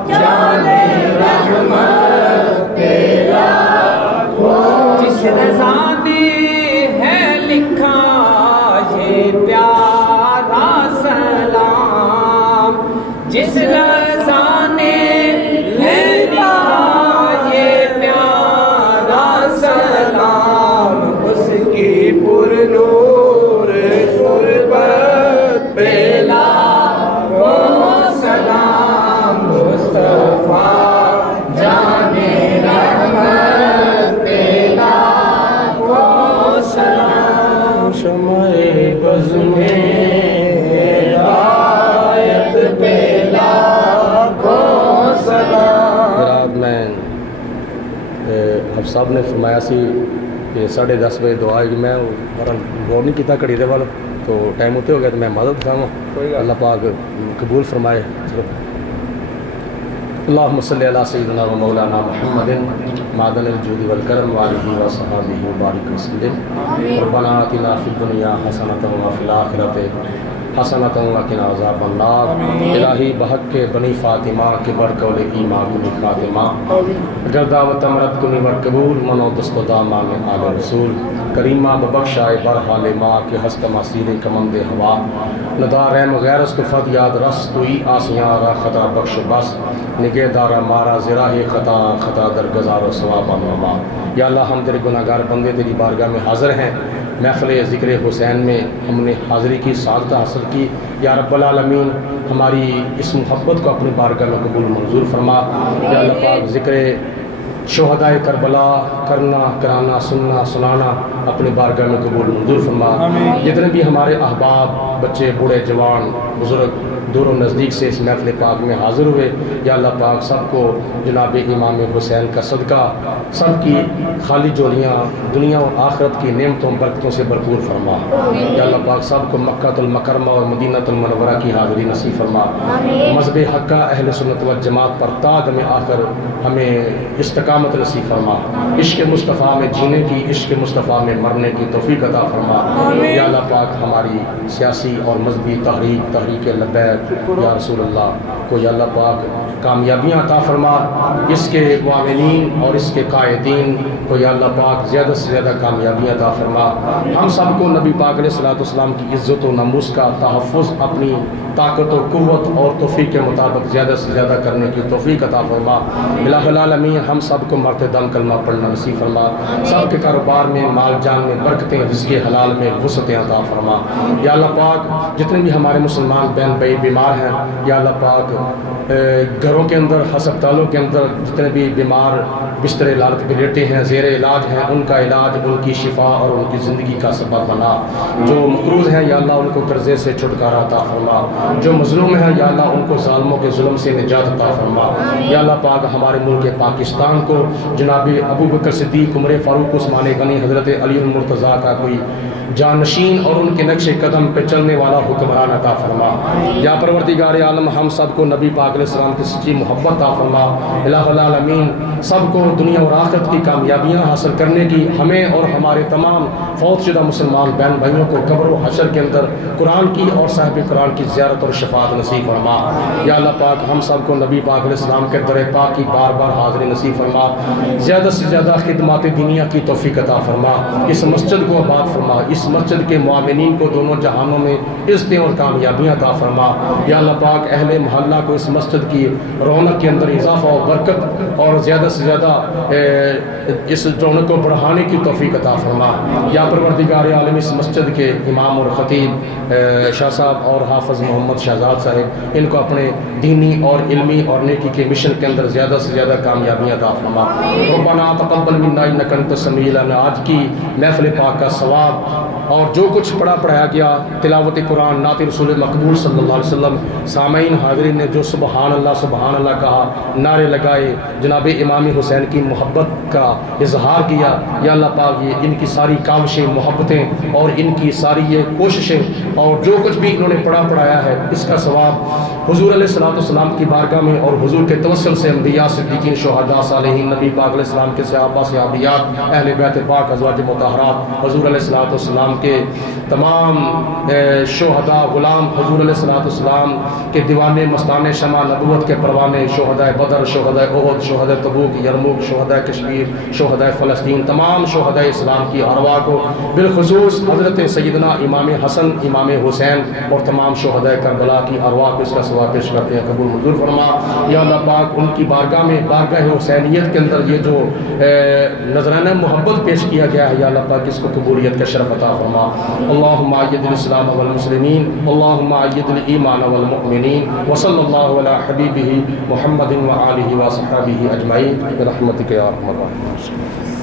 جانے رحمت پہ لاکھوں جس رضا نے ہے لکھا یہ پیارا سلام جس رضا نے ہے لکھا یہ پیارا سلام اس کی پر نور قربت پہ لاکھوں سلام مصطفیٰ جانے رحمت پہ لاکھوں سلام شمع بز میں ہدایت پہ لاکھوں سلام۔ رات میں حفظ صاحب نے فرمایا سی کہ 10:30 بجے دعا ہے کہ میں غور نہیں کیتا گھڑی دے وال تو ٹائم اتنے ہو گیا تو میں مدد دکھاواں اللہ پاک قبول فرمائے۔ اللہم صلی علی سیدنا و مولانا محمد معدن الجود والکرم وآلہ وصحبہ وبارک وسلم ربنا آتنا فی الدنیا حسنۃ وفی الآخرۃ حسنۃ وقنا عذاب النار۔ الہی بحق کے بنی فاطمہ کے برقول ایمان کنی خاتمہ اگر دعوت امرت کنی ور قبول منو دست و دامہ میں آل رسول کریمہ ببخشائے برحال ماں کے ہست مسیر کمند ہوا ندار رحم غیر است فت یاد رس توئی آسیاں را خطا بخش بس نگہ دارا مارا زراہ خطا خطا در گزار و ثواب اماما۔ یا اللہ ہم تیرے گناہ گار بندے تیری بارگاہ میں حاضر ہیں، محفل ذکر حسین میں ہم نے حاضری کی سعادت حاصل کی۔ یا رب العالمین ہماری اس محبت کو اپنی بارگاہ میں قبول منظور فرما۔ یا اللہ پاک ذکر شہدائے کربلا کرنا کرانا سننا سنانا اپنے بارگاہ میں قبول منظور فرما۔ جتنے بھی ہمارے احباب بچے بوڑھے جوان بزرگ دور و نزدیک سے اس محفل پاک میں حاضر ہوئے، یا اللہ پاک سب کو جناب امام حسین کا صدقہ سب کی خالی جولیاں دنیا و آخرت کی نعمتوں برکتوں سے بھرپور فرما۔ یا اللہ پاک سب کو مکہ المکرمہ اور مدینہ المنورہ کی حاضری نصیب فرما۔ مذہب حقہ اہل سنت و جماعت پر تا دم آخر ہمیں استقامت نصیب فرما۔ عشق مصطفیٰ میں جینے کی عشق مصطفیٰ میں مرنے کی توفیق عطا فرما۔ یا اللہ پاک ہماری سیاسی اور مذہبی تحریک لبیک یا رسول اللہ کو یا اللہ پاک کامیابیاں عطا فرما، اس کے معاونین اور اس کے قائدین کو یا اللہ پاک زیادہ سے زیادہ کامیابیاں عطا فرما۔ ہم سب کو نبی پاک علیہ السلام کی عزت و ناموس کا تحفظ اپنی طاقت و قوت اور توفیق کے مطابق زیادہ سے زیادہ کرنے کی توفیق عطا فرما۔ الہ العالمین ہم سب کو مرتے دم کلمہ پڑھنا نصیب فرما، سب کے کاروبار میں مال جان میں برکتیں رزق حلال میں وسعتیں عطا فرما۔ یا اللہ پاک جتنے بھی ہمارے مسلمان بہن بھائی بیمار ہیں یا اللہ پاک گھروں کے اندر ہسپتالوں کے اندر جتنے بھی بیمار بستر علاج پہ لیٹے ہیں زیر علاج ہیں ان کا علاج ان کی شفا اور ان کی زندگی کا سبب بنا۔ جو مقروض ہیں یا اللہ ان کو قرضے سے چھٹکارا عطا فرما، جو مظلوم ہیں یا اللہ ان کو ظالموں کے ظلم سے نجات عطا فرما۔ یا اللہ پاک ہمارے ملک پاکستان کو جناب ابو بکر صدیق عمر فاروق عثمان غنی حضرت علی المرتضیٰ کا کوئی جانشین اور ان کے نقش قدم پہ چلنے والا حکمران عطا فرما۔ یا پروردگار عالم ہم سب کو نبی پاک علیہ السلام کی سچی محبت عطا فرما۔ الہ العالمین سب کو دنیا اور آخرت کی کامیابیاں حاصل کرنے کی ہمیں اور ہمارے تمام فوت شدہ مسلمان بہن بھائیوں کو قبر و حشر کے اندر قرآن کی اور صاحب قرآن کی زیارت اور شفاعت نصیب فرما۔ یا اللہ پاک ہم سب کو نبی پاک علیہ السلام کے در پاک کی بار بار حاضری نصیب فرما۔ زیادہ سے زیادہ خدمات دینیہ کی توفیق عطا فرما۔ اس مسجد کو آباد فرما، اس مسجد کے معاونین کو دونوں جہانوں میں عزتیں اور کامیابیاں عطا فرما۔ یا اللہ پاک اہل محلہ کو اس مسجد کی رونق کے اندر اضافہ و برکت اور زیادہ سے زیادہ اس رونق کو بڑھانے کی توفیق عطا فرما۔ یا پروردگار عالم اس مسجد کے امام اور خطیب شاہ صاحب اور حافظ محمد شہزاد صاحب ان کو اپنے دینی اور علمی اور نیکی کے مشن کے اندر زیادہ سے زیادہ کامیابیاں عطا فرما۔ ربنا تقبل منا انک انت السمیع العلیم۔ آج کی محفل پاک کا ثواب اور جو کچھ پڑھایا گیا، تلاوت قرآن، نعت رسول مقبول صلی اللہ علیہ وسلم، سامعین حاضرین نے جو سبحان اللہ کہا، نعرے لگائے، جناب امام حسین کی محبت کا اظہار کیا، یا اللہ پاک یہ ان کی ساری کاوشیں، محبتیں اور ان کی ساری یہ کوششیں اور جو کچھ بھی انہوں نے پڑھایا ہے، اس کا ثواب حضور علیہ السلام کی بارگاہ میں اور حضور کے توسل سے انبیاء، صدیقین، شہداء، صالحین، نبی پاک علیہ السلام کے صحابہ، صحابیات، اہل بیت پاک، ازواج مطہرات، حضور علیہ السلام کے تمام شہداء، غلام حضور علیہ السلام کے دیوانے، مستانے، شمع نبوت کے پروانے، شہداء بدر، شہداء احد، شہداء تبوک، یرموک، شہداء کشمیر، شہداء فلسطین، تمام شہداء اسلام کی ارواح کو، بالخصوص حضرت سیدنا امام حسن، امام حسین اور تمام شہداء کربلا کی ارواح کو اس کا ثواب پیش کرتے ہیں، قبول منظور فرما۔ یا اللہ پاک ان کی بارگاہ میں، بارگاہ حسینیت کے اندر یہ جو نذرانہ محبت پیش کیا گیا ہے، یا اللہ پاک اس کو قبولیت کا شرف عطا فرما۔ اللہم اید الاسلام والمسلمین، اللہم اید الایمان والمؤمنین، وصلی اللہ علی حبیبہ محمد وآلہ وصحبہ اجمعین برحمتک یا ارحم الراحمین۔